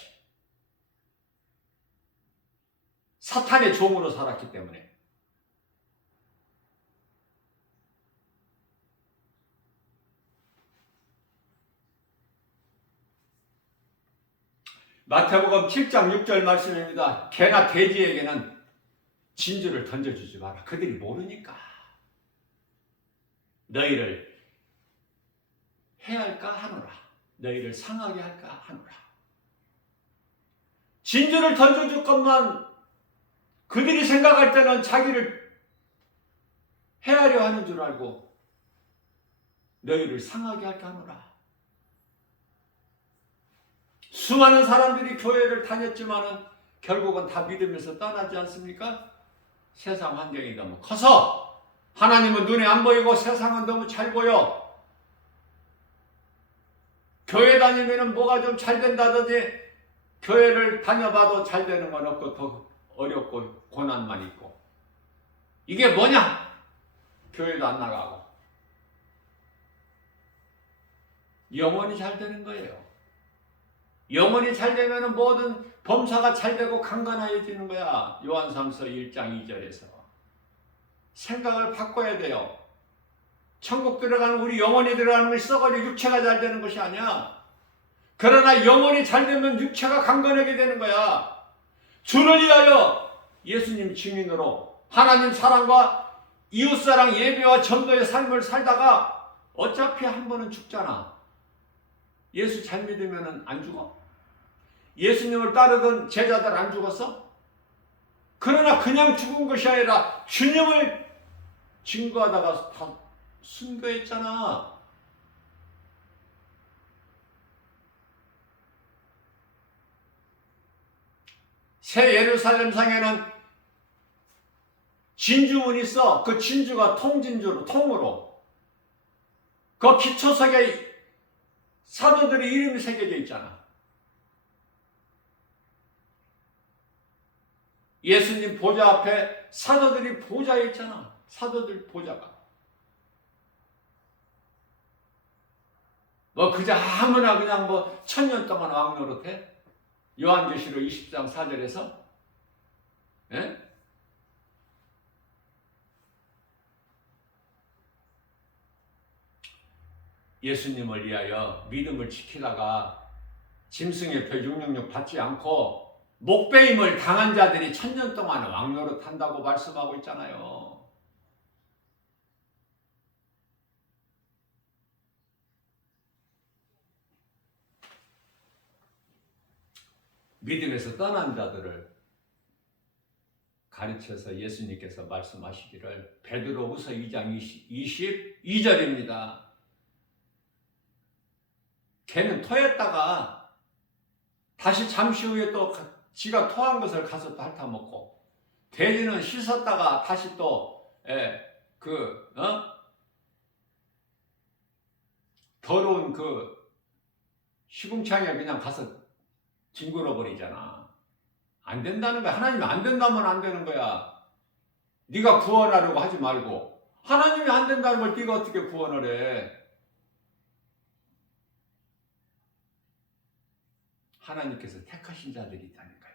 사탄의 종으로 살았기 때문에. 마태복음 7장 6절 말씀입니다. 개나 돼지에게는 진주를 던져주지 마라. 그들이 모르니까. 너희를 해할까 하노라. 너희를 상하게 할까 하노라. 진주를 던져줄 것만 그들이 생각할 때는 자기를 해하려 하는 줄 알고 너희를 상하게 할까 하노라. 수많은 사람들이 교회를 다녔지만은 결국은 다 믿으면서 떠나지 않습니까? 세상 환경이 너무 커서 하나님은 눈에 안 보이고 세상은 너무 잘 보여. 교회 다니면은 뭐가 좀 잘 된다든지 교회를 다녀봐도 잘 되는 건 없고 더 어렵고 고난만 있고. 이게 뭐냐? 교회도 안 나가고. 영혼이 잘 되는 거예요. 영혼이 잘 되면 모든 범사가 잘 되고 강건해지는 거야. 요한삼서 1장 2절에서. 생각을 바꿔야 돼요. 천국 들어가는 우리 영혼이 들어가는 것이 썩어져 육체가 잘 되는 것이 아니야. 그러나 영혼이 잘 되면 육체가 강건하게 되는 거야. 주를 위하여 예수님 증인으로 하나님 사랑과 이웃사랑 예배와 전도의 삶을 살다가 어차피 한 번은 죽잖아. 예수 잘 믿으면 안 죽어. 예수님을 따르던 제자들 안 죽었어? 그러나 그냥 죽은 것이 아니라 주님을 증거하다가 다 순교했잖아. 새 예루살렘 상에는 진주문이 있어. 그 진주가 통진주로, 통으로. 그 기초석에 사도들의 이름이 새겨져 있잖아. 예수님 보좌 앞에 사도들이 보좌에 있잖아. 사도들 보좌가. 뭐 그저 아무나 그냥 뭐 1000년 동안 왕노릇해? 요한계시록 20장 4절에서? 예? 예수님을 위하여 믿음을 지키다가 짐승의 표 666 받지 않고 목배임을 당한 자들이 1000년 동안 왕노릇 한다고 말씀하고 있잖아요. 믿음에서 떠난 자들을 가르쳐서 예수님께서 말씀하시기를 베드로후서 2장 22절입니다. 걔는 토했다가 다시 잠시 후에 또 지가 토한 것을 가서 또 핥아먹고, 돼지는 씻었다가 다시 또 더러운 그 시궁창에 그냥 가서 뒹굴어 버리잖아. 안 된다는 거야. 하나님이 안 된다면 안 되는 거야. 네가 구원하려고 하지 말고. 하나님이 안 된다는 걸 네가 어떻게 구원을 해? 하나님께서 택하신 자들이 있다니까요.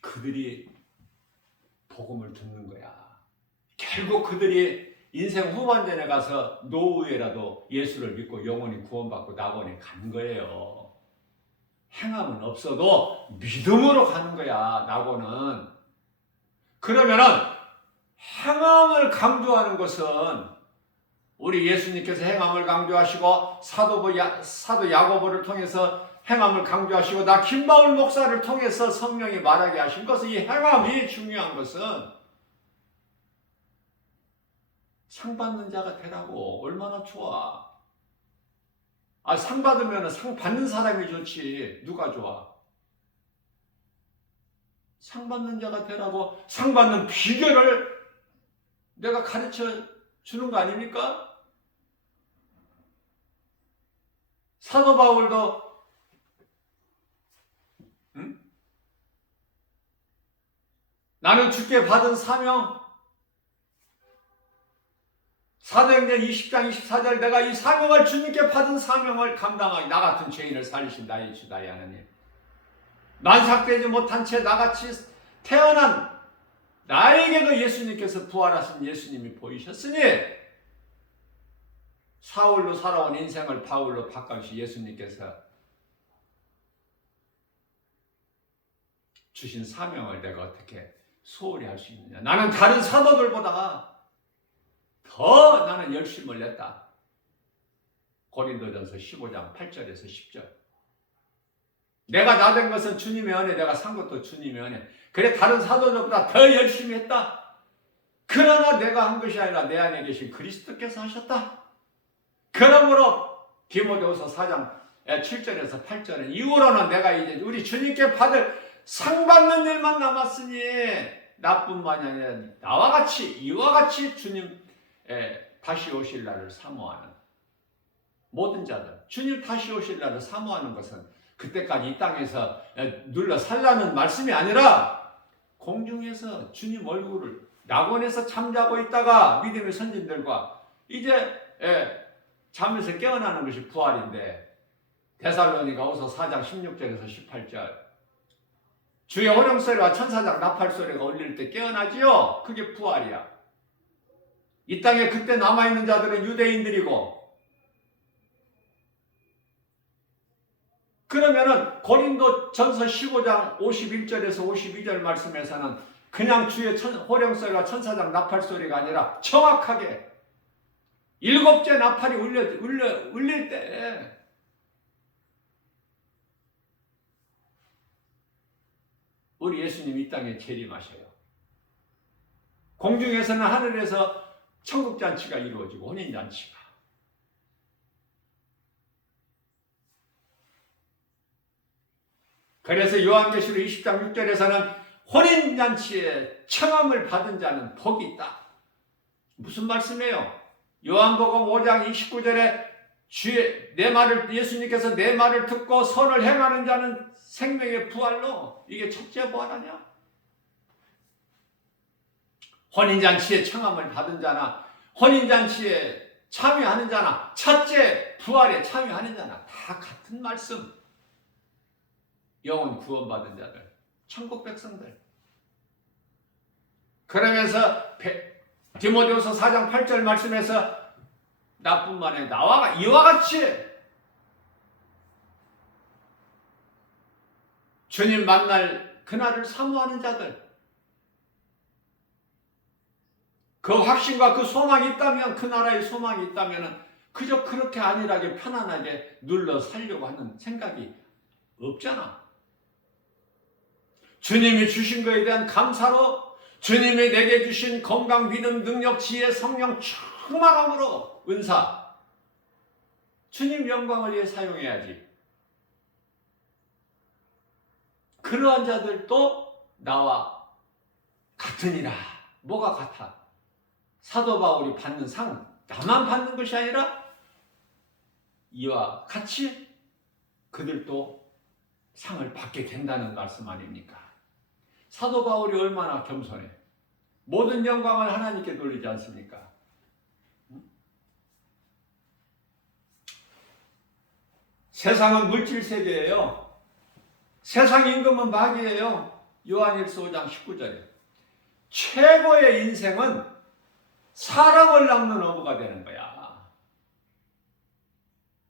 그들이 복음을 듣는 거야. 결국 그들이 인생 후반전에 가서 노후에라도 예수를 믿고 영원히 구원받고 낙원에 간 거예요. 행함은 없어도 믿음으로 가는 거야, 낙원은. 그러면은 행함을 강조하는 것은 우리 예수님께서 행함을 강조하시고 사도 야고보를 통해서 행함을 강조하시고 나 김바울 목사를 통해서 성령이 말하게 하신 것은 이 행함이 중요한 것은 상 받는 자가 되라고. 얼마나 좋아. 상 받으면 상 받는 사람이 좋지. 누가 좋아? 상 받는 자가 되라고. 상 받는 비결을 내가 가르쳐 주는 거 아닙니까? 사도 바울도 나는 주께 받은 사명, 사도행전 20장 24절 내가 이 사명을 주님께 받은 사명을 감당하기 나 같은 죄인을 살리신 나의 주 나의 하나님, 만삭되지 못한 채 나같이 태어난 나에게도 예수님께서 부활하신 예수님이 보이셨으니 사울로 살아온 인생을 바울로 바꿔주신 예수님께서 주신 사명을 내가 어떻게 소홀히 할 수 있느냐. 나는 다른 사도들보다 더 나는 열심을 냈다. 고린도전서 15장 8절에서 10절. 내가 나 된 것은 주님의 은혜, 내가 산 것도 주님의 은혜. 그래 다른 사도들보다 더 열심히 했다. 그러나 내가 한 것이 아니라 내 안에 계신 그리스도께서 하셨다. 그러므로 디모데후서 4장 7절에서 8절은 이후로는 내가 이제 우리 주님께 받을 상 받는 일만 남았으니 나뿐만이 아니라 나와 같이 이와 같이 주님 다시 오실 날을 사모하는 모든 자들, 주님 다시 오실 날을 사모하는 것은 그때까지 이 땅에서 눌러 살라는 말씀이 아니라 공중에서 주님 얼굴을 낙원에서 잠자고 있다가 믿음의 선진들과 이제 잠에서 깨어나는 것이 부활인데, 데살로니가후서 4장 16절에서 18절 주의 호령소리와 천사장 나팔소리가 울릴 때 깨어나지요. 그게 부활이야. 이 땅에 그때 남아있는 자들은 유대인들이고, 그러면은 고린도전서 15장 51절에서 52절 말씀에서는 그냥 주의 호령소리와 천사장 나팔소리가 아니라 정확하게 7째 나팔이 울릴 때 우리 예수님 이 땅에 재림하셔요. 공중에서는 하늘에서 천국잔치가 이루어지고 혼인잔치가. 그래서 요한계시록 20장 6절에서는 혼인잔치에 청함을 받은 자는 복이 있다. 무슨 말씀이에요? 요한복음 5장 29절에 예수님께서 내 말을 듣고 선을 행하는 자는 생명의 부활로, 이게 첫째 부활 아니야? 혼인잔치에 청함을 받은 자나 혼인잔치에 참여하는 자나 첫째 부활에 참여하는 자나 다 같은 말씀. 영혼 구원받은 자들, 천국 백성들. 그러면서 디모데후서 4장 8절 말씀에서 나뿐만 아니라 나와 이와 같이 주님 만날 그날을 사모하는 자들, 그 확신과 그 소망이 있다면, 그 나라의 소망이 있다면 그저 그렇게 안일하게 편안하게 눌러 살려고 하는 생각이 없잖아. 주님이 주신 것에 대한 감사로, 주님이 내게 주신 건강, 믿음, 능력, 지혜, 성령 충만함으로 은사, 주님 영광을 위해 사용해야지. 그러한 자들도 나와 같으니라. 뭐가 같아? 사도 바울이 받는 상, 나만 받는 것이 아니라 이와 같이 그들도 상을 받게 된다는 말씀 아닙니까? 사도 바울이 얼마나 겸손해. 모든 영광을 하나님께 돌리지 않습니까? 세상은 물질 세계예요. 세상 임금은 마귀예요. 요한일서 5장 19절에 최고의 인생은 사랑을 낳는 어부가 되는 거야.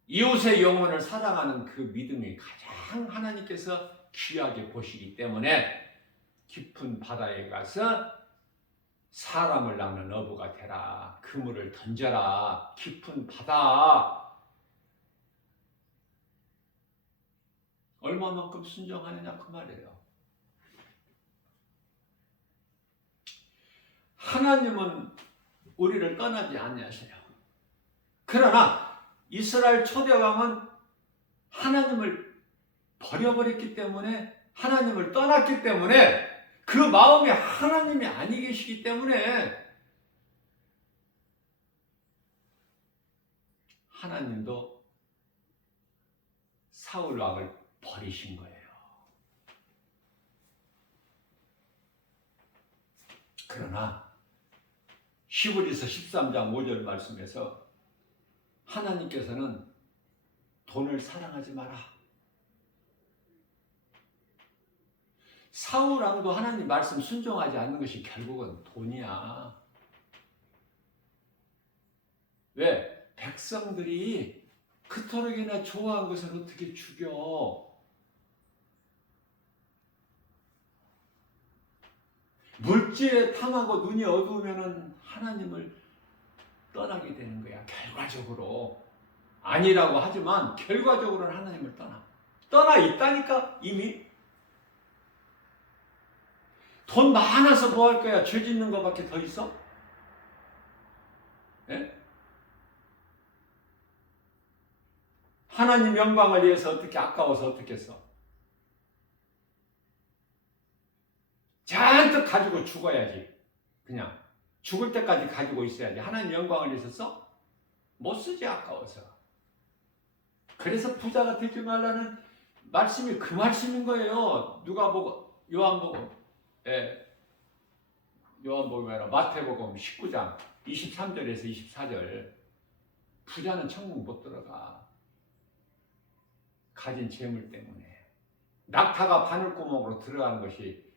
이웃의 영혼을 사랑하는 그 믿음이 가장 하나님께서 귀하게 보시기 때문에 깊은 바다에 가서 사람을 낳는 어부가 되라. 그물을 던져라. 깊은 바다. 얼마만큼 순종하느냐 그 말이에요. 하나님은 우리를 떠나지 아니하세요. 그러나 이스라엘 초대왕은 하나님을 버려버렸기 때문에, 하나님을 떠났기 때문에, 그 마음에 하나님이 아니 계시기 때문에 하나님도 사울 왕을 버리신 거예요. 그러나 히브리서 13장 5절 말씀에서 하나님께서는 돈을 사랑하지 마라. 사울 왕도 하나님 말씀 순종하지 않는 것이 결국은 돈이야. 왜? 백성들이 그토록이나 좋아한 것을 어떻게 죽여? 물질에 탐하고 눈이 어두우면 하나님을 떠나게 되는 거야. 결과적으로. 아니라고 하지만 결과적으로는 하나님을 떠나 있다니까. 이미 돈 많아서 뭐 할 거야? 죄 짓는 것밖에 더 있어? 예? 하나님 영광을 위해서 어떻게 아까워서 어떻게 했어? 잔뜩 가지고 죽어야지. 그냥 죽을 때까지 가지고 있어야지. 하나님 영광을 위해서 써? 못 쓰지, 아까워서. 그래서 부자가 되지 말라는 말씀이 그 말씀인 거예요. 누가복음, 요한복음, 요한복음이 아니라 마태복음 19장 23절에서 24절. 부자는 천국 못 들어가. 가진 재물 때문에. 낙타가 바늘구멍으로 들어가는 것이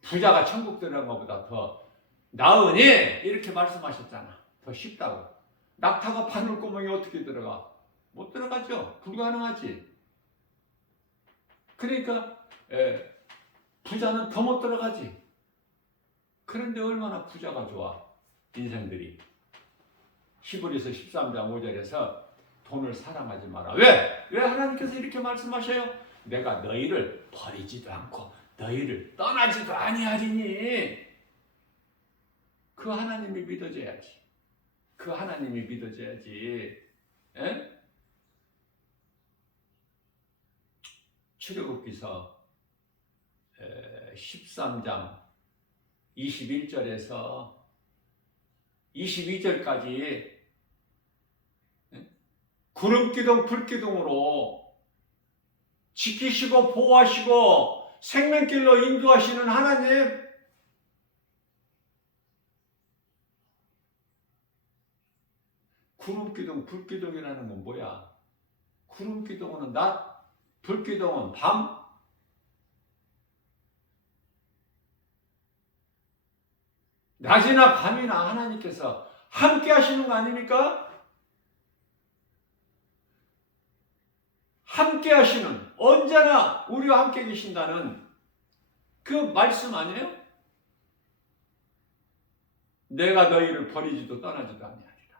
부자가 천국 들어간 것보다 더 나으니, 이렇게 말씀하셨잖아. 더 쉽다고. 낙타가 바늘구멍에 어떻게 들어가? 못 들어가죠. 불가능하지. 그러니까 부자는 더 못 들어가지. 그런데 얼마나 부자가 좋아, 인생들이. 히브리서 13장 5절에서 돈을 사랑하지 마라. 왜? 왜 하나님께서 이렇게 말씀하셔요? 내가 너희를 버리지도 않고 너희를 떠나지도 아니하리니. 그 하나님이 믿어져야지. 그 하나님이 믿어져야지. 에? 출애굽기서 13장 21절에서 22절까지 구름기둥 불기둥으로 지키시고 보호하시고 생명길로 인도하시는 하나님, 구름기둥 불기둥이라는 건 뭐야? 구름기둥은 낮, 불기둥은 밤. 낮이나 밤이나 하나님께서 함께 하시는 거 아닙니까? 함께 하시는, 언제나 우리와 함께 계신다는 그 말씀 아니에요? 내가 너희를 버리지도 떠나지도 아니하리라.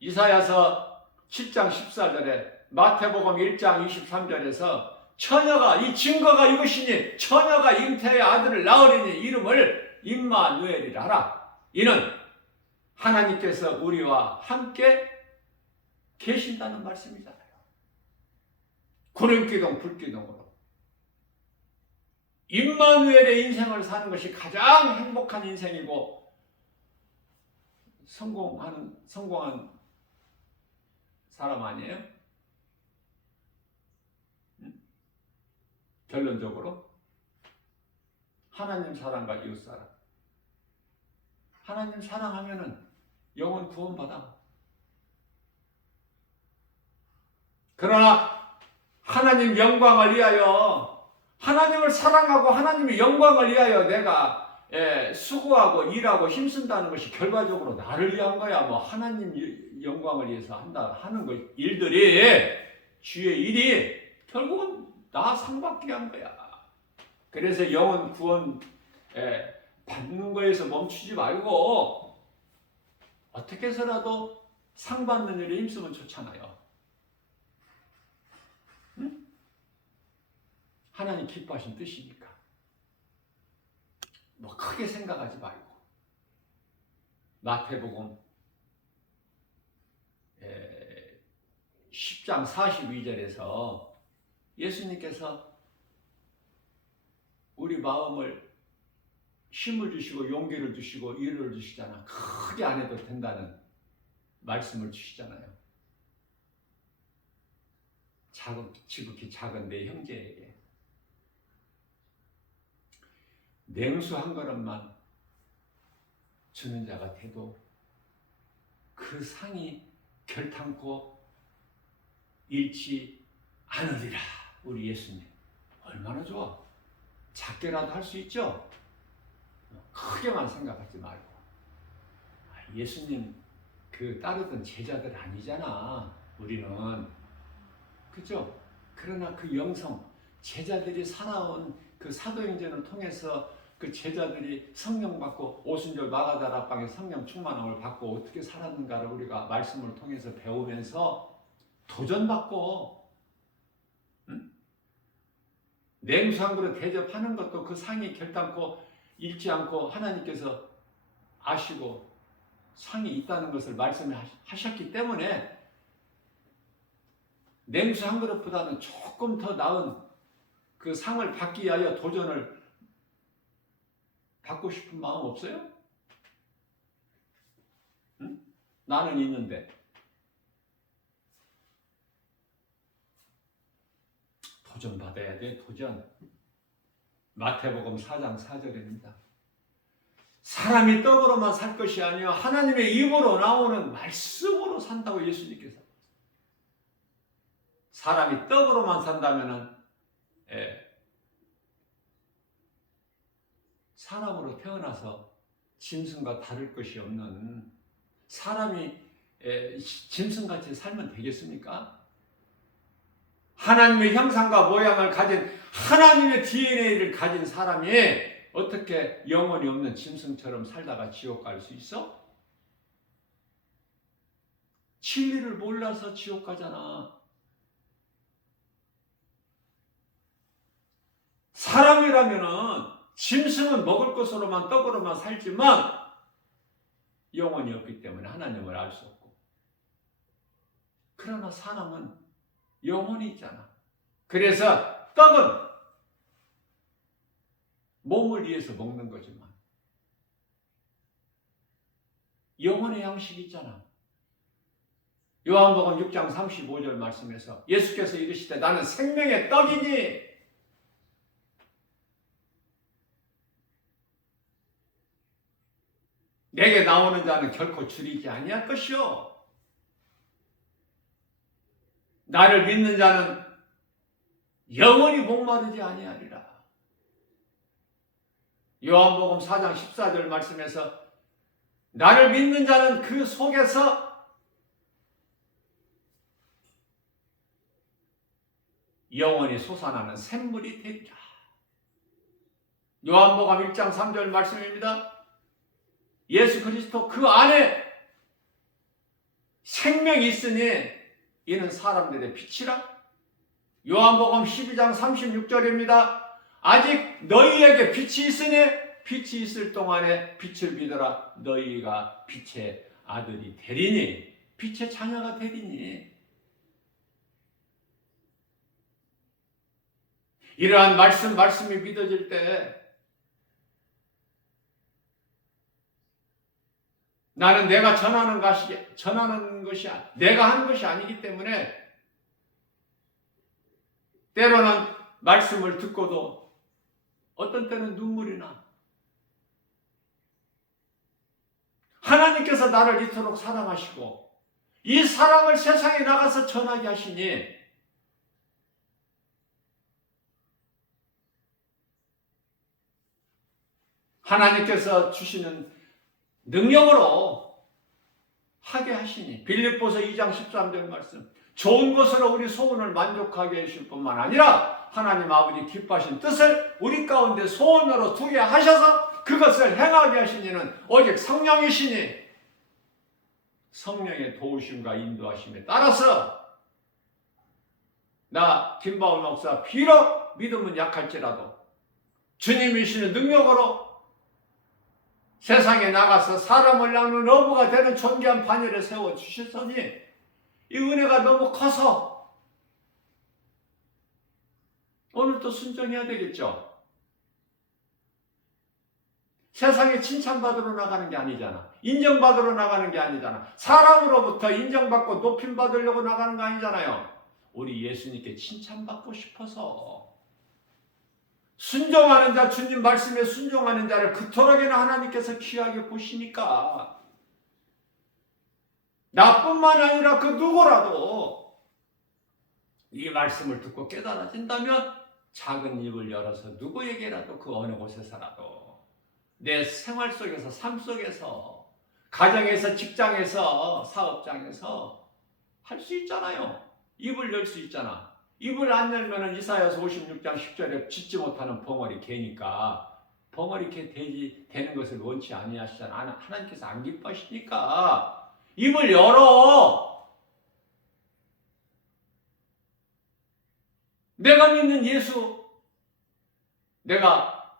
이사야서 7장 14절에, 마태복음 1장 23절에서 처녀가, 이 증거가 이것이니 처녀가 잉태의 아들을 낳으리니 이름을 임마누엘이라 하라. 이는 하나님께서 우리와 함께 계신다는 말씀이잖아요. 구름기둥 불기둥으로 임마누엘의 인생을 사는 것이 가장 행복한 인생이고 성공한 사람 아니에요? 결론적으로 하나님 사랑과 이웃 사랑. 하나님 사랑하면은 영혼 구원받아. 그러나 하나님 영광을 위하여, 하나님을 사랑하고 하나님의 영광을 위하여 내가 수고하고 일하고 힘쓴다는 것이 결과적으로 나를 위한 거야. 뭐 하나님 영광을 위해서 하는 일들이, 주의 일이 결국은 나 상받기 위한 거야. 그래서 영혼 구원 받는 거에서 멈추지 말고 어떻게 해서라도 상 받는 일에 힘쓰면 좋잖아요. 응? 하나님 기뻐하신 뜻이니까. 뭐 크게 생각하지 말고. 마태복음 10장 42절에서 예수님께서 우리 마음을 힘을 주시고 용기를 주시고 위로를 주시잖아. 크게 안 해도 된다는 말씀을 주시잖아요. 지극히 작은 내 형제에게 냉수 한 그릇만 주는 자가 돼도 그 상이 결탄코 잃지 않으리라. 우리 예수님 얼마나 좋아. 작게라도 할 수 있죠. 크게만 생각하지 말고. 예수님 그 따르던 제자들 아니잖아. 우리는. 그죠? 그러나 그 영성, 제자들이 살아온 그 사도행전을 통해서 그 제자들이 성령 받고 오순절 마가다락방에 성령 충만함을 받고 어떻게 살았는가를 우리가 말씀을 통해서 배우면서 도전받고, 응? 냉수 한 그릇 대접하는 것도 그 상이 결단코 잃지 않고 하나님께서 아시고 상이 있다는 것을 말씀하셨기 때문에 냉수 한 그릇보다는 조금 더 나은 그 상을 받기 위하여 도전을 받고 싶은 마음 없어요? 응? 나는 있는데. 도전 받아야 돼. 도전. 마태복음 4장 4절입니다. 사람이 떡으로만 살 것이 아니요 하나님의 입으로 나오는 말씀으로 산다고 예수님께서. 사람이 떡으로만 산다면은 사람으로 태어나서 짐승과 다를 것이 없는 사람이 짐승같이 살면 되겠습니까? 하나님의 형상과 모양을 가진 하나님의 DNA를 가진 사람이 어떻게 영혼이 없는 짐승처럼 살다가 지옥 갈 수 있어? 진리를 몰라서 지옥 가잖아. 사람이라면은 짐승은 먹을 것으로만 떡으로만 살지만 영혼이 없기 때문에 하나님을 알 수 없고, 그러나 사람은 영혼이 있잖아. 그래서 떡은 몸을 위해서 먹는 거지만 영혼의 양식이 있잖아. 요한복음 6장 35절 말씀에서 예수께서 이르시되 나는 생명의 떡이니 내게 나오는 자는 결코 줄이지 아니할 것이요 나를 믿는 자는 영원히 목마르지 아니하리라. 요한복음 4장 14절 말씀에서 나를 믿는 자는 그 속에서 영원히 솟아나는 샘물이 되리라. 요한복음 1장 3절 말씀입니다. 예수 그리스도 그 안에 생명이 있으니 이는 사람들의 빛이라. 요한복음 12장 36절입니다. 아직 너희에게 빛이 있으니 빛이 있을 동안에 빛을 믿어라. 너희가 빛의 아들이 되리니, 빛의 자녀가 되리니. 이러한 말씀이 믿어질 때 나는 내가 전하는 것이 내가 하는 것이 아니기 때문에 때로는 말씀을 듣고도 어떤 때는 눈물이 나. 하나님께서 나를 이토록 사랑하시고 이 사랑을 세상에 나가서 전하게 하시니 하나님께서 주시는 능력으로 하게 하시니 빌립보서 2장 13절 말씀 좋은 것으로 우리 소원을 만족하게 하실 뿐만 아니라 하나님 아버지 기뻐하신 뜻을 우리 가운데 소원으로 두게 하셔서 그것을 행하게 하시니는 오직 성령이시니 성령의 도우심과 인도하심에 따라서 나 김바울 목사 비록 믿음은 약할지라도 주님이시는 능력으로 세상에 나가서 사람을 낳는 어부가 되는 존귀한 반열에 세워주셨으니 이 은혜가 너무 커서 오늘도 순종해야 되겠죠. 세상에 칭찬받으러 나가는 게 아니잖아. 인정받으러 나가는 게 아니잖아. 사람으로부터 인정받고 높임받으려고 나가는 거 아니잖아요. 우리 예수님께 칭찬받고 싶어서 순종하는 자, 주님 말씀에 순종하는 자를 그토록이나 하나님께서 귀하게 보시니까 나뿐만 아니라 그 누구라도 이 말씀을 듣고 깨달아진다면 작은 입을 열어서 누구에게라도 그 어느 곳에서라도 내 생활 속에서, 삶 속에서, 가정에서, 직장에서, 사업장에서 할 수 있잖아요. 입을 열 수 있잖아. 입을 안 열면은 이사야서 56장 10절에 짓지 못하는 벙어리 개니까 벙어리 개 되는 것을 원치 아니하시잖아. 하나님께서 안 기뻐하시니까 입을 열어. 내가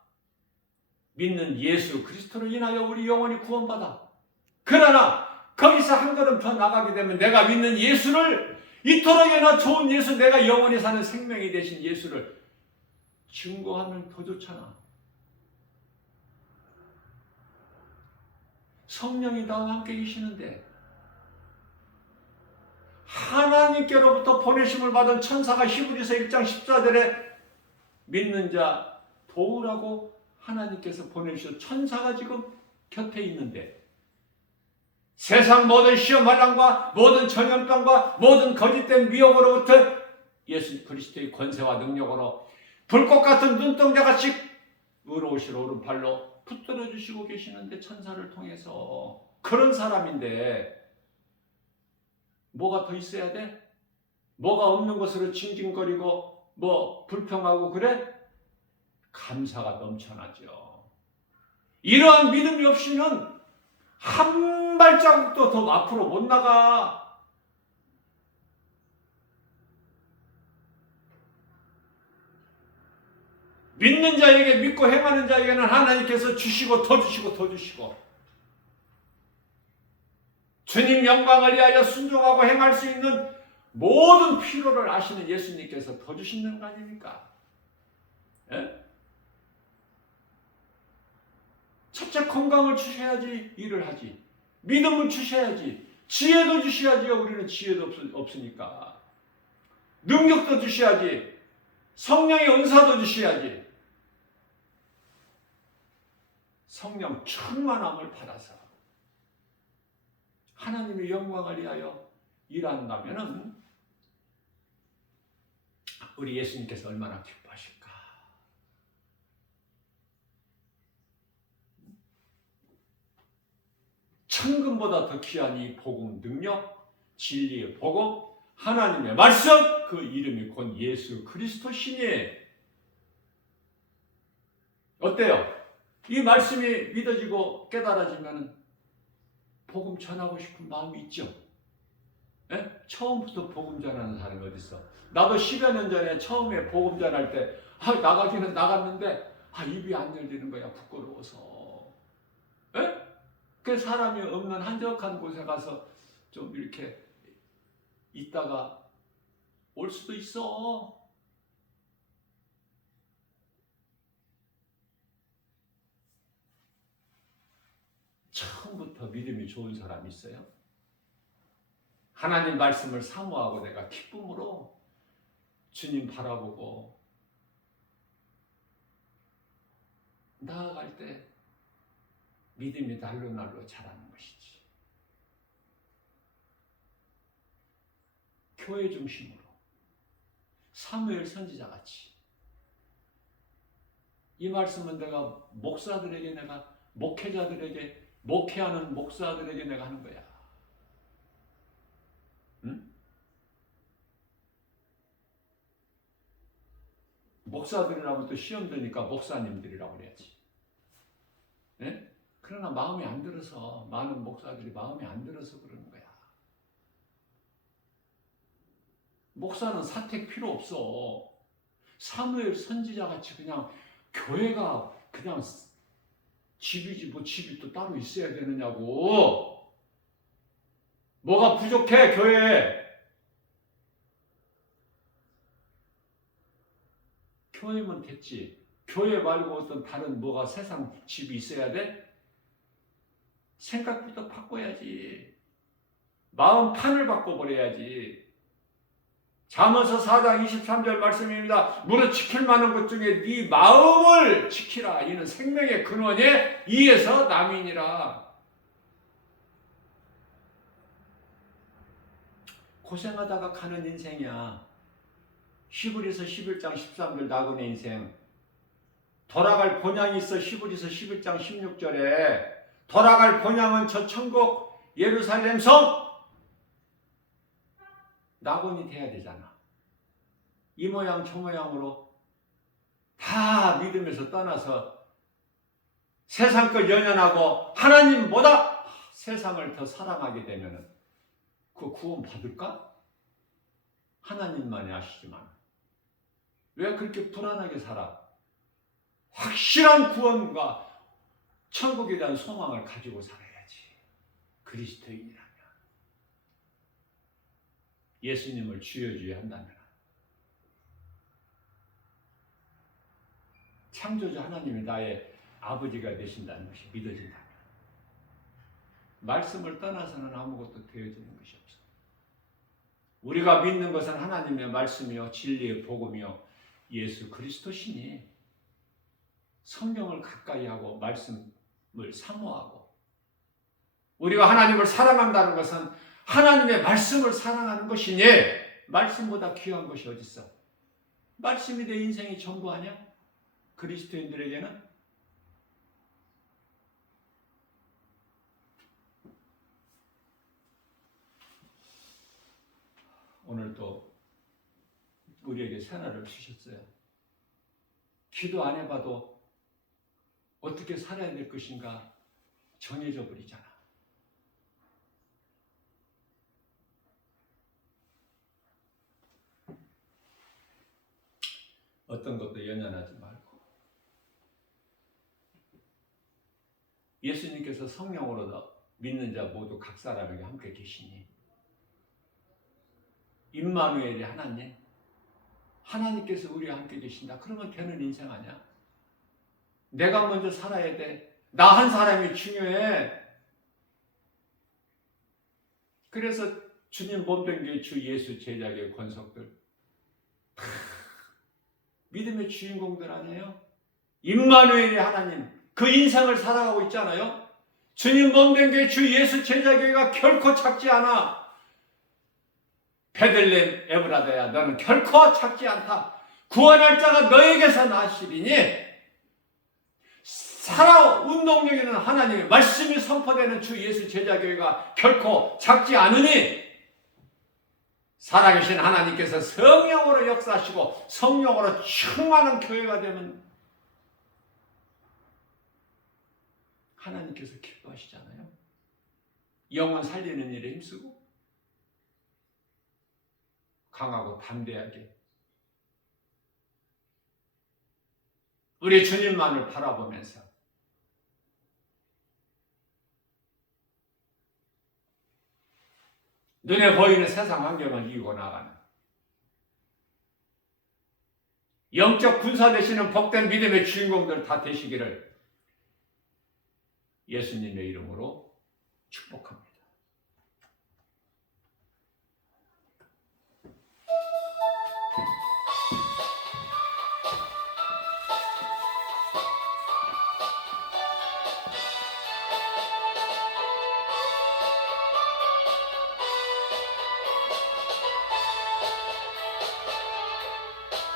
믿는 예수 그리스도로 인하여 우리 영혼이 구원받아. 그러나 거기서 한 걸음 더 나가게 되면 내가 믿는 예수를 이토록이나 좋은 예수, 내가 영원히 사는 생명이 되신 예수를 증거하면 더 좋잖아. 성령이 나와 함께 계시는데 하나님께로부터 보내심을 받은 천사가 히브리서 1장 14절에 믿는 자 도우라고 하나님께서 보내주신 천사가 지금 곁에 있는데 세상 모든 시험 환난과 모든 전염병과 모든 거짓된 미혹으로부터 예수 그리스도의 권세와 능력으로 불꽃 같은 눈동자같이 의로우실 오른팔로 붙들어 주시고 계시는데 천사를 통해서 그런 사람인데 뭐가 더 있어야 돼? 뭐가 없는 것으로 징징거리고 뭐 불평하고 그래? 감사가 넘쳐나죠. 이러한 믿음이 없이는 한 발자국도 더 앞으로 못 나가. 믿는 자에게, 믿고 행하는 자에게는 하나님께서 주시고 더 주시고 더 주시고, 주님 영광을 위하여 순종하고 행할 수 있는 모든 필요를 아시는 예수님께서 더 주시는 거 아닙니까? 예? 첫째 건강을 주셔야지 일을 하지. 믿음을 주셔야지. 지혜도 주셔야지요. 우리는 지혜도 없으니까. 능력도 주셔야지. 성령의 은사도 주셔야지. 성령 충만함을 받아서 하나님의 영광을 위하여 일한다면 우리 예수님께서 얼마나 기뻐하실까. 천금보다 더 귀한 이 복음 능력, 진리의 복음, 하나님의 말씀, 그 이름이 곧 예수 그리스도시니. 어때요? 이 말씀이 믿어지고 깨달아지면 복음 전하고 싶은 마음이 있죠. 예? 처음부터 복음 전하는 사람이 어디 있어? 나도 10여 년 전에 처음에 복음 전할 때 나가기는 나갔는데 입이 안 열리는 거야. 부끄러워서. 예? 그 사람이 없는 한적한 곳에 가서 좀 이렇게 있다가 올 수도 있어. 처음부터 믿음이 좋은 사람이 있어요? 하나님 말씀을 사모하고 내가 기쁨으로 주님 바라보고 나아갈 때 믿음이 날로 자라는 것이지. 교회 중심으로 사무엘 선지자같이 이 말씀은 내가 목사들에게, 내가 목회자들에게, 목회하는 목사들에게 내가 하는 거야. 응? 목사들이라고 또 시험 드니까 목사님들이라고 그래야지. 네? 그러나 마음에 안 들어서, 많은 목사들이 마음에 안 들어서 그러는 거야. 목사는 사택 필요 없어. 사무엘 선지자같이 그냥 교회가 그냥 집이지 뭐 집이 또 따로 있어야 되느냐고. 뭐가 부족해 교회에? 교회면 됐지. 교회 말고 어떤 다른 뭐가 세상 집이 있어야 돼? 생각부터 바꿔야지. 마음 판을 바꿔버려야지. 잠언서 4장 23절 말씀입니다. 무릇 지킬 만한 것 중에 네 마음을 지키라. 이는 생명의 근원에 이에서 남이니라. 고생하다가 가는 인생이야. 히브리서 11장 13절 나그네 인생. 돌아갈 본향이 있어. 히브리서 11장 16절에 돌아갈 본향은 저 천국 예루살렘 성 낙원이 돼야 되잖아. 이 모양 저 모양으로 다 믿음에서 떠나서 세상 걸 연연하고 하나님보다 세상을 더 사랑하게 되면 그 구원 받을까? 하나님만이 아시지만 왜 그렇게 불안하게 살아? 확실한 구원과 천국에 대한 소망을 가지고 살아야지. 그리스도인이라면, 예수님을 주여 한다면, 창조주 하나님이 나의 아버지가 되신다는 것이 믿어진다면 말씀을 떠나서는 아무것도 되어지는 것이 없어. 우리가 믿는 것은 하나님의 말씀이요 진리의 복음이요 예수 그리스도시니 성경을 가까이 하고 말씀을 사모하고, 우리가 하나님을 사랑한다는 것은 하나님의 말씀을 사랑하는 것이니 말씀보다 귀한 것이 어디 있어? 말씀이 내 인생이 전부 아니야? 그리스도인들에게는 오늘 또 우리에게 새날을 주셨어요. 기도 안 해봐도 어떻게 살아야 될 것인가 정해져 버리잖아. 어떤 것도 연연하지 말고 예수님께서 성령으로 믿는 자 모두 각 사람에게 함께 계시니 임마누엘이 하나님, 하나님께서 우리와 함께 계신다. 그러면 되는 인생 아니야? 내가 먼저 살아야 돼. 나 한 사람이 중요해. 그래서 주님 몸된 게 주 예수 제자의 권속들 믿음의 주인공들 아니에요? 임마누엘이 하나님 그 인생을 살아가고 있잖아요. 주님 몸된 게 주 예수 제자교회가 결코 작지 않아. 베들레헴 에브라다야 너는 결코 작지 않다. 구원할 자가 너에게서 나시리니 살아 운동력 있는 하나님의 말씀이 선포되는 주 예수 제자교회가 결코 작지 않으니 살아계신 하나님께서 성령으로 역사하시고 성령으로 충만한 교회가 되면 하나님께서 기뻐하시잖아요. 영혼 살리는 일에 힘쓰고 강하고 담대하게 우리 주님만을 바라보면서 눈에 보이는 세상 환경을 이기고 나가는 영적 군사 되시는 복된 믿음의 주인공들 다 되시기를 예수님의 이름으로 축복합니다.